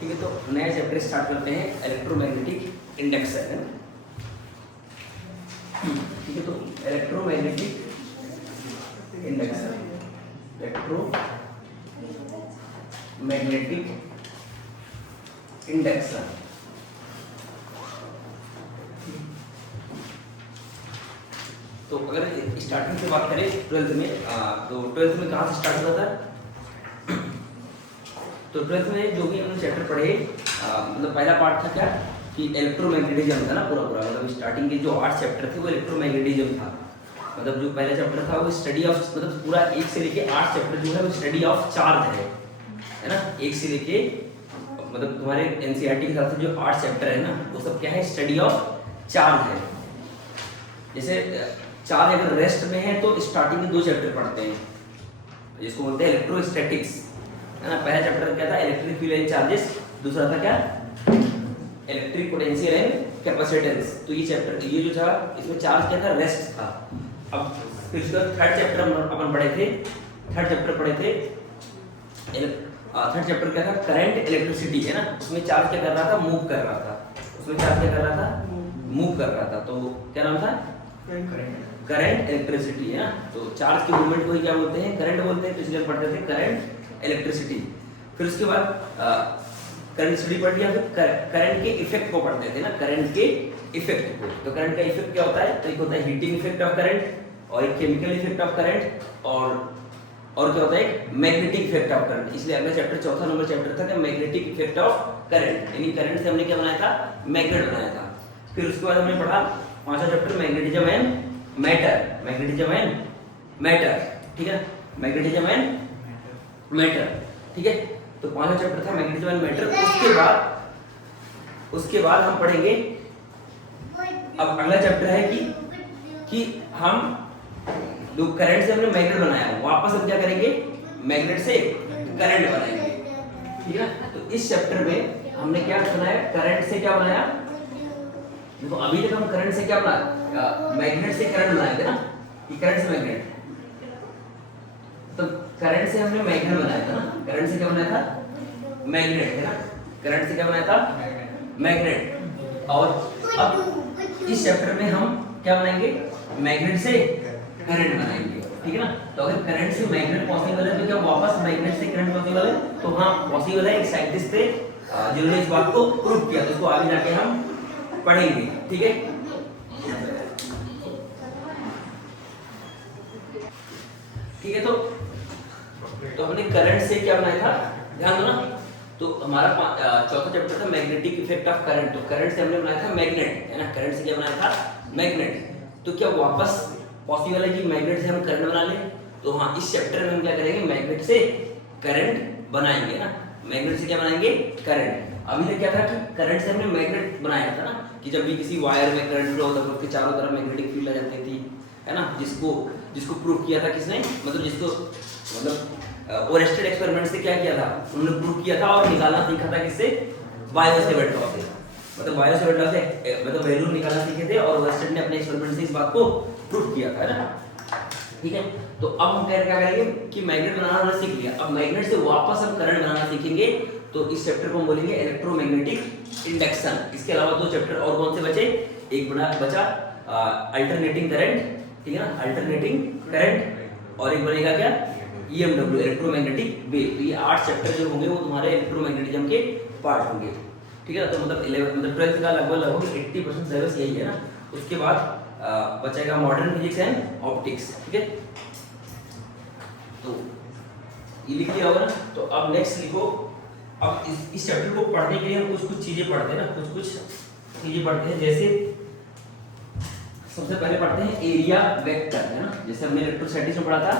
ठीक है, तो नया चैप्टर स्टार्ट करते हैं, इलेक्ट्रोमैग्नेटिक इंडक्शन है। ठीक है, तो इलेक्ट्रोमैग्नेटिक इंडक्शन, इलेक्ट्रोमैग्नेटिक इंडक्शन। तो अगर स्टार्टिंग से बात करें ट्वेल्थ में, तो ट्वेल्थ में कहाँ से स्टार्ट हुआ था? तो ट्वेल्थ में जो भी हमने चैप्टर पढ़े, मतलब पहला पार्ट था क्या कि इलेक्ट्रोमैग्नेटिज्म था ना, पूरा मतलब स्टार्टिंग के जो 8 चैप्टर थे वो इलेक्ट्रोमैग्नेटिज्म था। मतलब जो पहला चैप्टर था वो स्टडी ऑफ, मतलब पूरा 1 से लेके 8 चैप्टर जो है वो स्टडी ऑफ चार्ज है ना। 1 से लेके मतलब तुम्हारे एनसीईआरटी के हिसाब से जो 8 चैप्टर है ना वो सब क्या है, स्टडी ऑफ चार्ज है। जैसे चार्ज अगर रेस्ट में है तो स्टार्टिंग के 2 चैप्टर पढ़ते हैं जिसको बोलते हैं इलेक्ट्रोस्टैटिक्स, है ना। पहला चैप्टर क्या था, इलेक्ट्रिक फील्ड एंड चार्जेस, दूसरा था क्या, इलेक्ट्रिक पोटेंशियल एंड कैपेसिटेंस। तो ये चैप्टर, ये जो था इसमें चार्ज क्या था, रेस्ट था। अब फिर उसका थर्ड चैप्टर अपन पढ़े थे, थर्ड चैप्टर क्या था, करंट इलेक्ट्रिसिटी, है ना। उसमें चार्ज क्या कर रहा था, मूव कर रहा था। उसमें चार्ज क्या कर रहा था, मूव कर रहा था। तो क्या नाम था, करंट इलेक्ट्रिसिटी, है ना। तो चार्ज के मूवमेंट को ही क्या बोलते हैं, करंट बोलते हैं। तो इसलिए पढ़ते थे करंट इलेक्ट्रिसिटी। फिर उसके बाद करंट स्टडी पढ़ लिया, फिर करंट के इफेक्ट को पढ़ते थे ना, करंट के इफेक्ट को। तो करंट का इफेक्ट क्या होता है, तो एक होता है हीटिंग इफेक्ट ऑफ करंट, और एक केमिकल इफेक्ट ऑफ करंट, और क्या होता है, मैग्नेटिक इफेक्ट ऑफ करंट। इसलिए अगला चैप्टर, चौथा नंबर चैप्टर था मैग्नेटिक इफेक्ट ऑफ करंट, यानी करंट से हमने क्या बनाया था, मैग्नेट बनाया था। फिर उसके बाद हमने पढ़ा 5वां chapter magnetism and matter, magnetism and matter, ठीक है, मैग्नेटिज्म एंड मैटर, ठीक है। तो 5वां चैप्टर था मैग्नेटिज्म एंड मैटर। उसके बाद हम पढ़ेंगे, अब अगला चैप्टर है कि हम जो करंट से हमने मैग्नेट बनाया वापस हम क्या करेंगे, मैग्नेट से करंट बनाएंगे, ठीक है। तो इस चैप्टर में हमने क्या बनाया, करंट से क्या बनाया। देखो अभी तक हम करंट से क्या बनाया, मैग्नेट से करंट बनाए थे ना, कि करंट से मैग्नेट। तो करंट से हमने मैग्नेट बनाया था ना, करंट से क्या बनाया था, मैग्नेट, है ना। करंट से क्या बनाया था, मैग्नेट। और अब इस चैप्टर में हम क्या बनाएंगे, मैग्नेट से करंट बनाएंगे, ठीक है ना। तो अगर करंट से मैग्नेट पॉसिबल है तो क्या वापस मैग्नेट से करंट पॉसिबल है, तो हाँ पॉसिबल है। एक साइंटिस्ट थे जिन्होंने इस बात को प्रूव किया, तो उसको आगे जाके हम पढ़ेंगे, ठीक है। ठीक है, तो हमने करंट से क्या बनाया था, ध्यान दो ना। तो हमारा चौथा चैप्टर था मैग्नेटिक इफेक्ट ऑफ करंट। तो करंट से हमने बनाया था मैग्नेट, है ना। करंट से क्या बनाया था, मैग्नेट। तो क्या वापस पॉसिबल है कि मैग्नेट से हम करंट बना लें, तो हाँ इस चैप्टर में हम क्या करेंगे, मैग्नेट से करंट बनाएंगे ना। मैग्नेट से क्या बनाएंगे, करंट। अभी तक क्या था कि करंट से हमने मैग्नेट बनाया था ना, कि जब भी किसी वायर में करंट फ्लो होता था उसके चारों तरफ मैग्नेटिक फील्ड आ जाती थी, है ना। जिसको प्रूव किया था किसने, मतलब जिसको ओरेस्टेड एक्सपेरिमेंट से क्या किया था, उन्होंने प्रूव किया था और निकालना सीखा था किससे, बायो-सेवर्ट लॉ से। मतलब बायो-सेवर्ट लॉ से मतलब वैल्यू निकालना सीखे थे, और ओरेस्टेड ने अपने एक्सपेरिमेंट से इस बात को प्रूव किया था, है ना। ठीक है, तो अब हम क्या करेंगे कि मैग्नेट बनाना हमने सीख लिया, अब मैग्नेट से वापस हम करंट बनाना सीखेंगे। तो इस चैप्टर को हम बोलेंगे इलेक्ट्रोमैग्नेटिक इंडक्शन। इसके अलावा 2 चैप्टर और कौन से बचे, एक बचा अल्टरनेटिंग करंट, ठीक है ना, अल्टरनेटिंग करंट, और एक बनेगा क्या, EMW, इलेक्ट्रोमैग्नेटिक वेव। तो ये 8 चैप्टर जो होंगे वो तुम्हारे इलेक्ट्रोमैग्नेटिज्म के पार्ट होंगे, ठीक है। तो मतलब 12th का लगभग 80% सिलेबस यही है ना। उसके बाद बचेगा मॉडर्न फिजिक्स एंड ऑप्टिक्स, ठीक है। तो ये लिख लिया होगा ना। तो अब नेक्स्ट लिखो, अब इस चैप्टर को पढ़ने के लिए हम कुछ चीजें पढ़ते हैं ना, कुछ चीजें पढ़ते हैं। जैसे सबसे पहले पढ़ते हैं एरिया वेक्टर, है ना। जैसे हमने इलेक्ट्रोस्टैटिक्स में पढ़ा था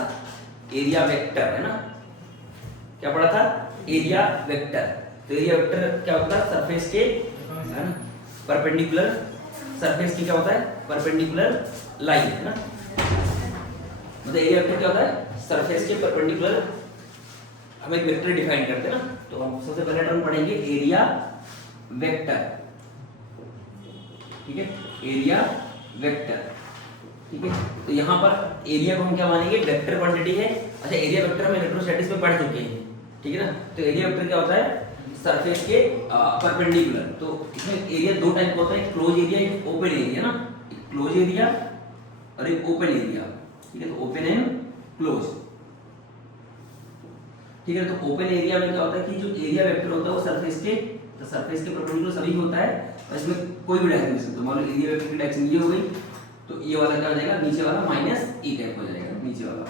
एरिया वेक्टर, है ना। क्या पढ़ा था, एरिया वेक्टर। तो एरिया वेक्टर क्या होता है, सरफेस के, है ना, परपेंडिकुलर सरफेस की क्या होता है, परपेंडिकुलर लाइन, है ना। मतलब एरिया वेक्टर क्या होता है, सरफेस के परपेंडिकुलर हम एक वेक्टर डिफाइन करते हैं ना। तो हम सबसे पहले टर्म पढ़ेंगे एरिया वेक्टर, ठीक है, एरिया वेक्टर, ठीक है। तो यहाँ पर एरिया को हम क्या मानेंगे, वेक्टर क्वांटिटी है। अच्छा, एरिया वेक्टर हम इलेक्ट्रोस्टैटिक्स में पढ़ चुके हैं, ठीक है ना। तो एरिया वेक्टर क्या होता है, सरफेस के परपेंडिकुलर। तो इसमें एरिया दो टाइप का होता है, क्लोज एरिया, एक ओपन एरिया ना, एक क्लोज एरिया और एक ओपन एरिया। ठीक है, तो ओपन एंड क्लोज। ठीक है, तो ओपन एरिया में क्या होता है कि जो एरिया वेक्टर होता है वो सरफेस के परपेंडिकुलर सभी होता है, और इसमें कोई भी डायरेक्शन नहीं सकता। मान लो एरिया वेक्टर की डायरेक्शन ये हो गई, तो ये वाला क्या हो जाएगा, नीचे वाला माइनस ई कैप हो जाएगा, नीचे वाला।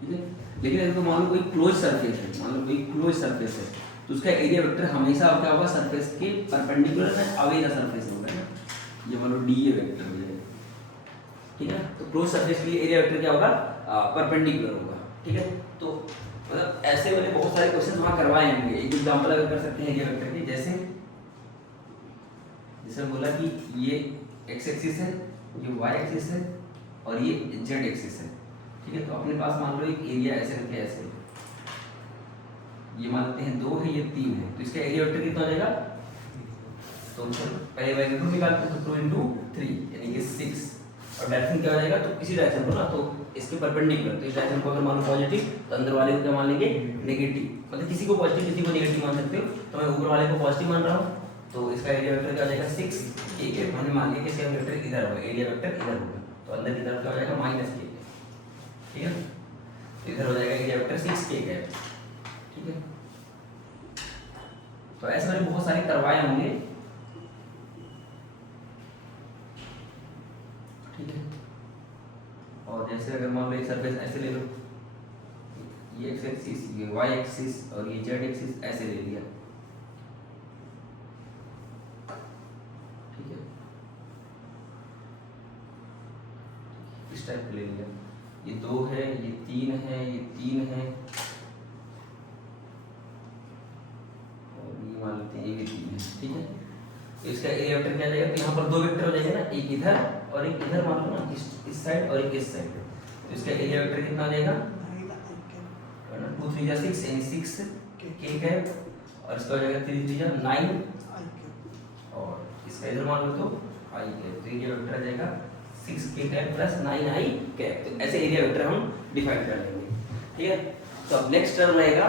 ठीक है, लेकिन अगर तो मान लो कोई क्लोज सरफेस है, मान लो कोई क्लोज सरफेस है, तो उसका एरिया वेक्टर हमेशा क्या होगा, सरफेस के परपेंडिकुलर में अवे का सरफेस होगा ना, ये मान लो डी ए वेक्टर हो जाएगा। ठीक है, तो क्लोज सरफेस के लिए एरिया वेक्टर क्या होगा, परपेंडिकुलर होगा। ठीक है, तो मतलब ऐसे मैंने बहुत सारे क्वेश्चन वहां करवाए होंगे। एक एग्जांपल अगर कर सकते हैं एरिया वेक्टर के, जैसे बोला कि ये एक्स एक्सिस है, ये वाई एक्सिस है और ये जेड एक्सिस है। ठीक है, तो अपने पास मान लो एक एरिया ऐसे करके ऐसे, ये मानते हैं 2 है, ये 3 है, तो इसका एरिया वेक्टर कितना हो जाएगा, तो पहले वैल्यू निकालते हैं, तो 2 into 3 यानी कि 6, और डायरेक्शन क्या हो जाएगा, तो इसी डायरेक्शन को ना, तो इसके परपेंडिकुलर, तो इस डायरेक्शन को अगर मान लो पॉजिटिव, तो अंदर वाले को क्या मान लेंगे, नेगेटिव। मतलब किसी को पॉजिटिव किसी को नेगेटिव मान सकते हो, तो मैं ऊपर वाले को पॉजिटिव मान रहा हूँ, तो इसका एरिया वेक्टर क्या हो जाएगा 6 ठीक है। मैंने मान लिया कि इसका वेक्टर इधर होगा, एरिया वेक्टर इधर होगा, तो अंदर की तरफ क्या हो जाएगा माइनस के, ठीक है, तो इधर हो जाएगा एरिया वेक्टर 6 के। ठीक है, तो ऐसे मैंने बहुत सारे करवाए होंगे। ठीक है, और जैसे अगर मान लो एक सरफेस ऐसे ले लो, ये एक्स एक्सिस, ये वाई एक्सिस और ये जेड एक्सिस ऐसे ले लिया। ठीक है, इस टाइप का ले लिया, ये 2 है, ये 3 है, ये 3 है, और ये मान लेते हैं ये भी 3 है। ठीक है, तो इसका एरिया वेक्टर क्या जाएगा, तो यहाँ पर 2 वेक्टर हो जाएंगे ना, एक इधर और एक इधर, मान लो ना इस साइड और एक इस साइड, तो इसका एरिया वेक्टर कितना आ जाएगा, 2 3 जा 6 यानी 6 के कैप, और इसका हो जाएगा 3 3 जा 9, और इसका इधर मान लो तो आई कैप, तो एरिया वेक्टर आ जाएगा 6 के कैप प्लस 9 आई कैप। तो ऐसे एरिया वेक्टर हम डिफाइन कर लेंगे। ठीक है, तो अब नेक्स्ट टर्म रहेगा,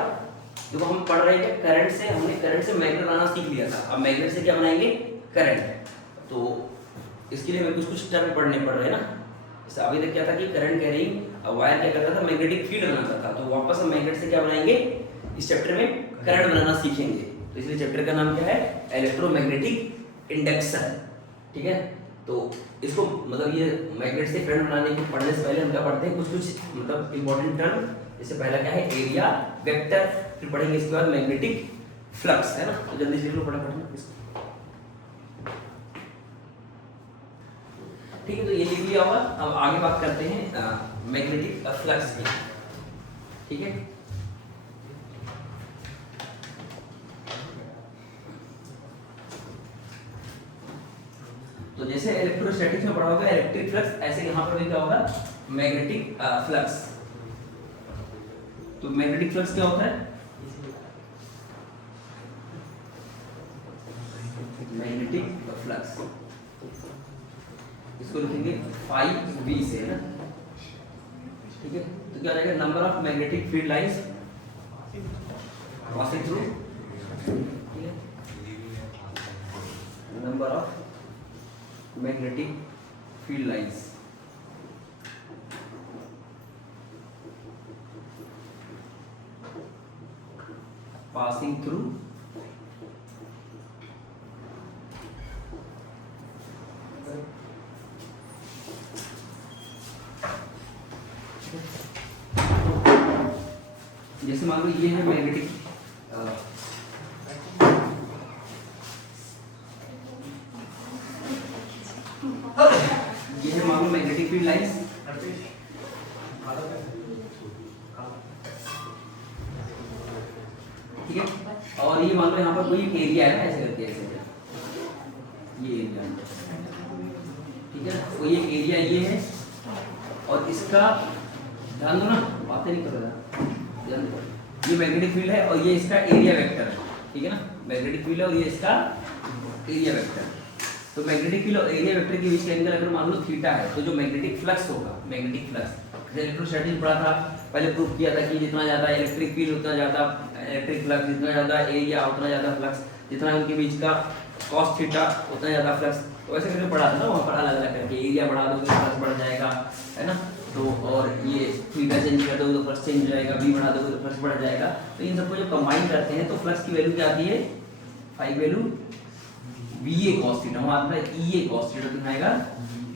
देखो हम पढ़ रहे हैं करंट से, हमने करंट से मैग्नेट बनाना सीख लिया था, अब मैग्नेट से क्या बनाएंगे, करंट। तो इसके लिए हमें कुछ टर्म पढ़ने पड़ रहे हैं ना। जैसे अभी तक क्या था कि करंट कैरिंग वायर क्या करता था, मैग्नेटिक फील्ड बनाता था, तो वापस हम मैग्नेट से क्या बनाएंगे, इस चैप्टर में करंट बनाना सीखेंगे। तो इसलिए चैप्टर का नाम क्या है, इलेक्ट्रोमैग्नेटिक इंडक्शन। ठीक है, तो इसको मतलब ये मैग्नेट से करंट बनाने को पढ़ने से पहले हम क्या पढ़ते हैं, कुछ मतलब इंपॉर्टेंट टर्म। जैसे पहला क्या है, एरिया वेक्टर, फिर पढ़ेंगे इसके बाद मैग्नेटिक फ्लक्स, है ना। तो जल्दी से लिख लो फटाफट में इसको। ठीक है, तो ये लिख लिया होगा। अब आगे बात करते हैं मैग्नेटिक फ्लक्स की। ठीक है, तो जैसे इलेक्ट्रोस्टैटिक्स में पढ़ा होगा इलेक्ट्रिक फ्लक्स, ऐसे यहाँ पर भी क्या होगा, मैग्नेटिक फ्लक्स। तो मैग्नेटिक फ्लक्स क्या होता है, मैग्नेटिक फ्लक्स इसको लिखेंगे 5V से, है ना। ठीक है, तो क्या हो जाएगा, number of magnetic field lines passing through, ठीक है, number of magnetic field lines passing through जैसे मान लो ये है मैग्नेटिक, ये है मान लो मैग्नेटिक फील्ड लाइंस, ठीक है, और ये मान लो यहाँ पर कोई एरिया है, ऐसे करके ऐसे, ये एरिया, ठीक है, तो ये एरिया ये है, और इसका ध्यान दो ना, बातें नहीं कर रहा, ये मैग्नेटिक फील्ड है और ये इसका एरिया वेक्टर है। ठीक है ना, मैग्नेटिक फील्ड है और ये इसका एरिया वेक्टर। तो मैग्नेटिक फील्ड और एरिया वेक्टर के बीच का एंगल अगर मान लो थीटा है, तो जो मैग्नेटिक फ्लक्स होगा, मैग्नेटिक फ्लक्स इलेक्ट्रोस्टैटिक्स पढ़ा था, पहले प्रूव किया था कि जितना ज़्यादा इलेक्ट्रिक फील्ड उतना ज़्यादा इलेक्ट्रिक फ्लक्स, जितना ज़्यादा एरिया उतना ज़्यादा फ्लक्स, जितना उनके बीच का कॉस थीटा उतना ज़्यादा फ्लक्स। तो ऐसे करके पढ़ा था ना वहाँ पर, अलग अलग करके एरिया बढ़ा दोगे तो फ्लक्स बढ़ जाएगा, है ना। तो और ये थीटा चेंज कर दोगे तो फ्लक्स चेंज हो जाएगा, बी बढ़ा दोगे तो फ्लक्स बढ़ जाएगा। तो इन सबको जब कंबाइन करते हैं तो फ्लक्स की वैल्यू क्या आती है, phi value V A cos theta, वहाँ आता है ई ए कॉस थीटा, तो आएगा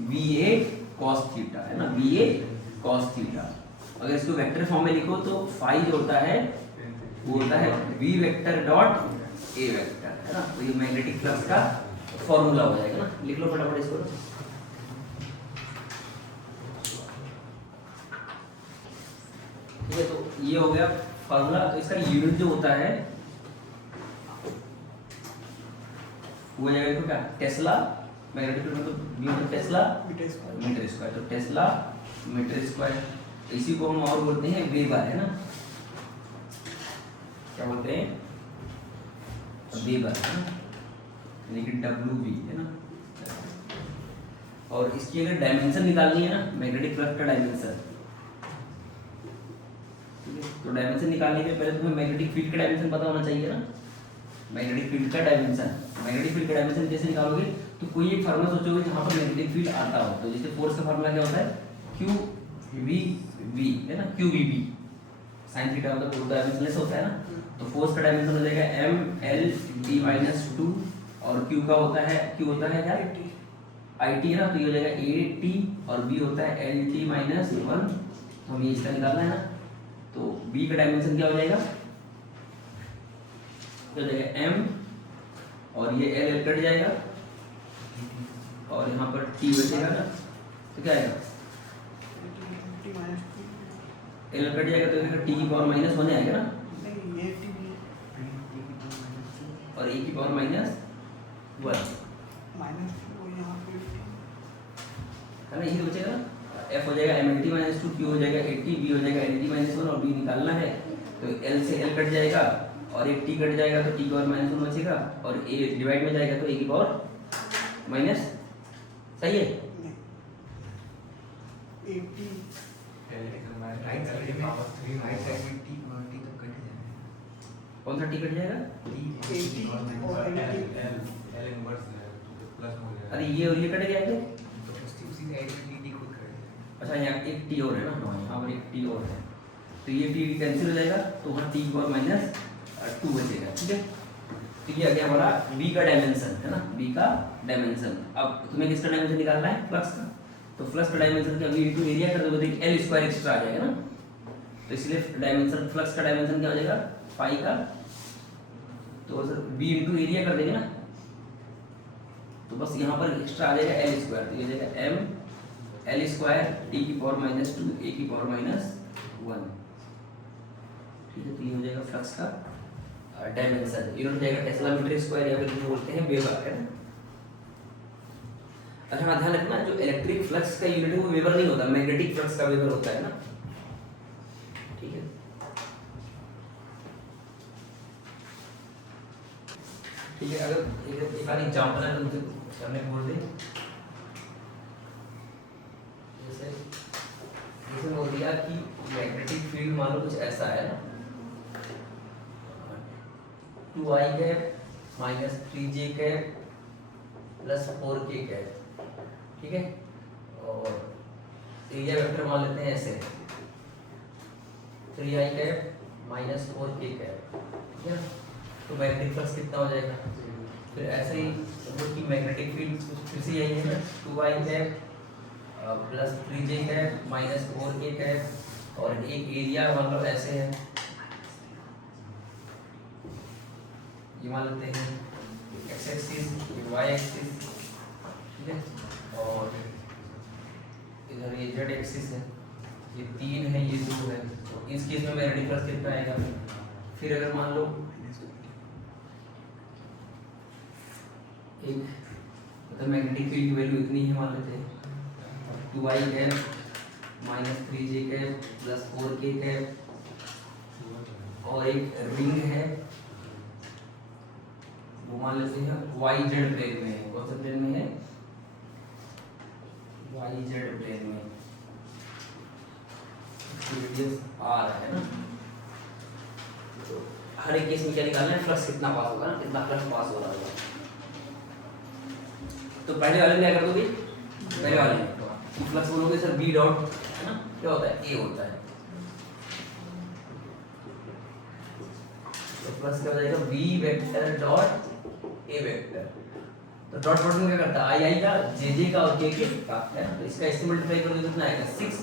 वी ए कॉस थीटा, है ना, वी ए कॉस थीटा। अगर इसको वेक्टर फॉर्म में लिखो तो फाई जो होता है वो होता है V vector dot A vector, है ना। तो ये मैग्नेटिक फ्लक्स का फॉर्मूला हो जाएगा ना, लिख लो फटाफट इसको। ठीक है, तो ये हो गया फॉर्मूला। तो इसका यूनिट जो होता है वो हो जाएगा क्या, टेस्ला। मैग्नेटिक फील्ड मतलब यूनिट टेस्ला मीटर स्क्वायर, तो टेस्ला मीटर स्क्वायर। इसी को हम और बोलते हैं वेबर, है ना, क्या बोलते हैं, वेबर, है ना, यानी कि WV, है ना। और इसकी अगर डायमेंशन निकालनी है ना, मैग्नेटिक फ्लक्स का डायमेंशन, तो डायमेंशन निकालने के पहले तुम्हें मैग्नेटिक फील्ड का डायमेंशन पता होना चाहिए ना। मैग्नेटिक फील्ड का डायमेंशन, मैग्नेटिक फील्ड का डायमेंशन कैसे निकालोगे, तो कोई एक फार्मूला सोचोगे जहाँ पर मैग्नेटिक फील्ड आता हो। तो जैसे फोर्स का फार्मूला क्या होता है, QVV, है ना, QVB साइन थीटा मतलब टू डायमेंशनलेस होता है ना। तो फोर्स का डायमेंशन हो जाएगा MLT-2 और Q का होता है, Q होता है क्या, IT, है ना, तो ये हो जाएगा AT और B होता है LT-1। तो हमें इसका निकालना है ना। तो B का डायमेंशन क्या हो जाएगा, हो जाएगा M और ये L कट जाएगा और यहाँ पर T बचेगा ना, तो क्या आएगा, L कट जाएगा तो T की पावर -1 आएगा ना, और E की पावर -1 है ना, ये बचेगा ना। F हो जाएगा MLT-2, Q हो जाएगा AT, B हो जाएगा LT-1 और B निकालना है तो L से L कट जाएगा और एक T कट जाएगा तो T की पावर -1 बचेगा और A डिवाइड में जाएगा तो A की पावर माइनस, सही है। कौन सा T कट जाएगा, अरे ये और ये कट गया क्या, अच्छा यहाँ एक T और है ना, हाँ यहाँ पर एक T और है, तो ये T कैंसिल हो जाएगा तो वहाँ T की पावर -2 बचेगा, ठीक है। तो ये आ गया हमारा B का डायमेंशन, है ना, B का डायमेंशन। अब तुम्हें किसका डायमेंशन निकालना है, फ्लक्स का। तो फ्लक्स का डायमेंशन क्या, V इंटू एरिया कर दोगे तो L स्क्वायर एक्स्ट्रा आ जाएगा ना। तो इसलिए डायमेंशन, फ्लक्स का डायमेंशन क्या हो जाएगा, पाई का, तो V इंटू एरिया कर देंगे ना, तो बस यहाँ पर एक्स्ट्रा आ जाएगा L स्क्वायर, तो ये हो जाएगा M L स्क्वायर T की पावर -2 A की पावर -1, ठीक है। तो ये हो जाएगा फ्लक्स का डायमेंशन। ये हो जाएगा टेस्ला मीटर स्क्वायर या फिर बोलते हैं वेबर, है ना। अच्छा ध्यान रखना, जो इलेक्ट्रिक फ्लक्स का यूनिट है वो वेबर नहीं होता, मैग्नेटिक फ्लक्स का वेबर होता है ना, ठीक है। ठीक है, अगर एक आध एग्जांपल है तो मुझे करने को बोल दे। जैसे बोल दिया कि मैग्नेटिक फील्ड मान लो कुछ ऐसा है ना, 2i cap -3j cap +4k cap, ठीक है। और एरिया वेक्टर मान लेते हैं ऐसे 3i कैप -4k कैप, ठीक है ना। तो मैग्नेटिक फ्लक्स कितना हो जाएगा, फिर ऐसे ही समझो कि मैग्नेटिक फील्ड फिर से यही है ना, 2i cap +3j cap -4k cap और एक एरिया मान लो ऐसे है, ये मान लेते हैं x एक्सिस, y एक्सिस, ठीक है, और इधर ये z एक्सिस है, ये 3 है, ये 2 है। तो इस केस में मैग्नेटिक फ्लक्स कितना आएगा। फिर अगर मान लो एक मतलब मैग्नेटिक फील्ड की वैल्यू इतनी है, मान लेते हैं 2i cap -3j cap +4k cap और एक रिंग है वो मान लेते हैं YZ प्लेन में है, कौन से प्लेन में है, YZ प्लेन में। रेडियस आर है ना, तो हर एक केस में क्या निकालना है, फ्लक्स कितना पास होगा ना, कितना फ्लक्स पास हो रहा होगा। तो पहले वाले में क्या कर दोगे, पहले वाले में फ्लक्स बोलोगे सर बी डॉट है ना, क्या होता है, ए होता है, तो फ्लक्स क्या हो जाएगा, B vector dot A vector. तो डॉट प्रोडक्ट में क्या करता है, आई आई का, जे जे का और के का है ना, तो इसका इससे मल्टीप्लाई करोगे तो कितना आएगा 6,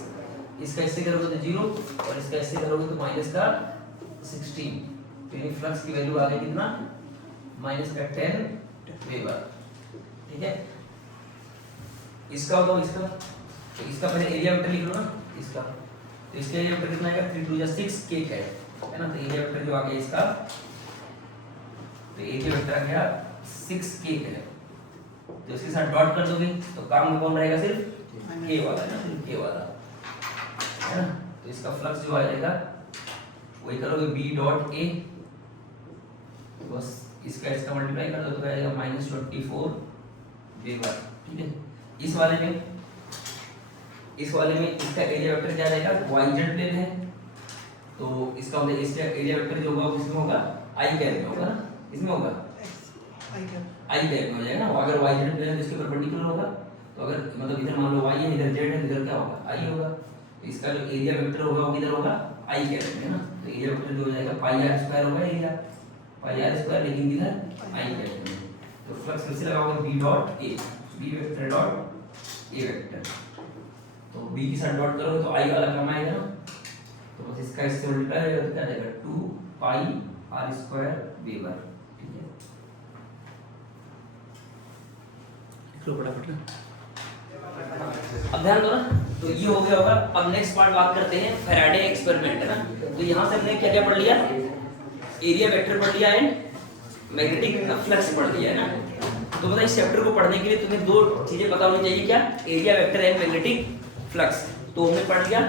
इसका इससे करोगे तो 0 और इसका इससे करोगे तो माइनस का 16, तो ये फ्लक्स की वैल्यू आ गई कितना, माइनस का 10 वेबर। ठीक है, इसका बताओ, इसका तो इसका पहले एरिया वेक्टर लिख लो ना, इसका तो इसका एरिया वेक्टर कितना आएगा, 3 2 6 के है ना, तो एरिया वेक्टर जो आ गया इसका, तो एरिया वेक्टर आ गया 6 के है, तो इसके साथ डॉट कर दोगे तो काम में कौन रहेगा, सिर्फ के वाला है ना, सिर्फ के वाला है ना, तो इसका फ्लक्स जो आ जाएगा वही करोगे बी डॉट ए, तो बस इसका इसका मल्टीप्लाई कर दो तो आएगा -24 वेबर। ठीक है, इस वाले में इसका एरिया वेक्टर क्या रहेगा, वाईजेड प्लेन है, तो इसका मतलब इसका एरिया वेक्टर जो होगा उसमें होगा आई कैप में होगा ना, इसमें होगा आई कैप में हो जाएगा ना, अगर वाईजेड प्लेन है तो इसके परपेंडिकुलर होगा, तो अगर मतलब इधर मान लो वाई है, इधर जेड है, इधर क्या होगा, आई होगा, तो इसका जो एरिया वेक्टर होगा वो किधर होगा, आई कैप में है ना, तो एरिया वेक्टर जो हो जाएगा पाई आर स्क्वायर होगा, एरिया पाई आर स्क्वायर, लेकिन किधर आई कैप में, तो फ्लक्स कैसे लगाओगे, B dot A, B vector dot A vector, तो बी के साथ डॉट करोगे तो आई वाला कम आएगा ना, तो बस इसका इससे मल्टीप्लाई होगा तो क्या आ जाएगा 2 पाई आर स्क्वायर वेबर। ठीक है, लिख लो फटाफट ना, अब ध्यान दो ना, तो ये हो गया होगा। अब नेक्स्ट पार्ट बात करते हैं फैराडे एक्सपेरिमेंट है ना, तो यहाँ से हमने क्या क्या पढ़ लिया, एरिया वेक्टर पढ़ लिया एंड मैग्नेटिक फ्लक्स पढ़ लिया है ना। तो पता इस चैप्टर को पढ़ने के लिए तुम्हें दो चीजें पता होनी चाहिए, क्या, area vector and magnetic flux, तो हमने पढ़ लिया।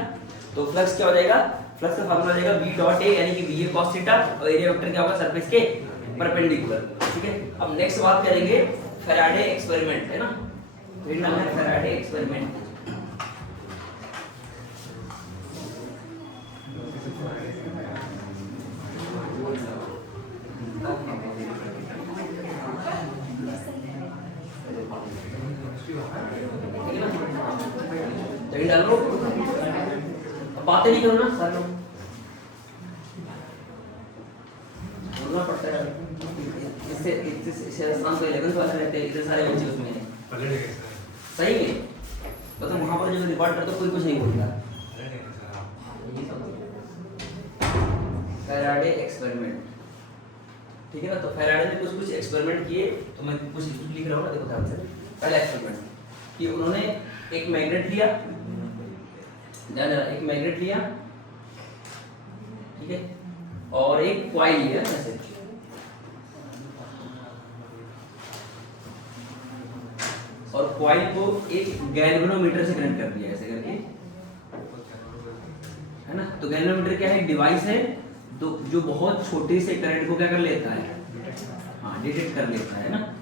तो फ्लक्स क्या हो जाएगा, फ्लक्स का फार्मूला हो जाएगा v डॉट a यानी कि v cos थीटा, और एरिया वेक्टर क्या होगा, सरफेस के परपेंडिकुलर। ठीक है, अब नेक्स्ट बात करेंगे फैराडे एक्सपेरिमेंट है ना, तो ये नाम है फैराडे एक्सपेरिमेंट। डालो, बातें नहीं करो ना सर लोग, बोलना पड़ता है, इससे शाम को 11th वाले रहते हैं, इतने सारे बच्चे उसमें हैं सही में, मतलब वहाँ पर जो रिकॉर्ड करते कोई कुछ नहीं बोलता। फैराडे एक्सपेरिमेंट, ठीक है ना, तो फैराडे ने कुछ कुछ एक्सपेरिमेंट किए, तो मैं कुछ लिख रहा हूँ ना, देखो ध्यान से। पहला एक्सपेरिमेंट कि उन्होंने एक मैग्नेट लिया, एक मैग्नेट लिया, ठीक है, और एक कॉइल लिया ऐसे, और कॉइल को एक गैल्वेनोमीटर से कनेक्ट कर दिया ऐसे करके, है ना। तो गैल्वेनोमीटर क्या है, डिवाइस है तो जो बहुत छोटे से करंट को क्या कर लेता है, हाँ डिटेक्ट कर लेता है ना।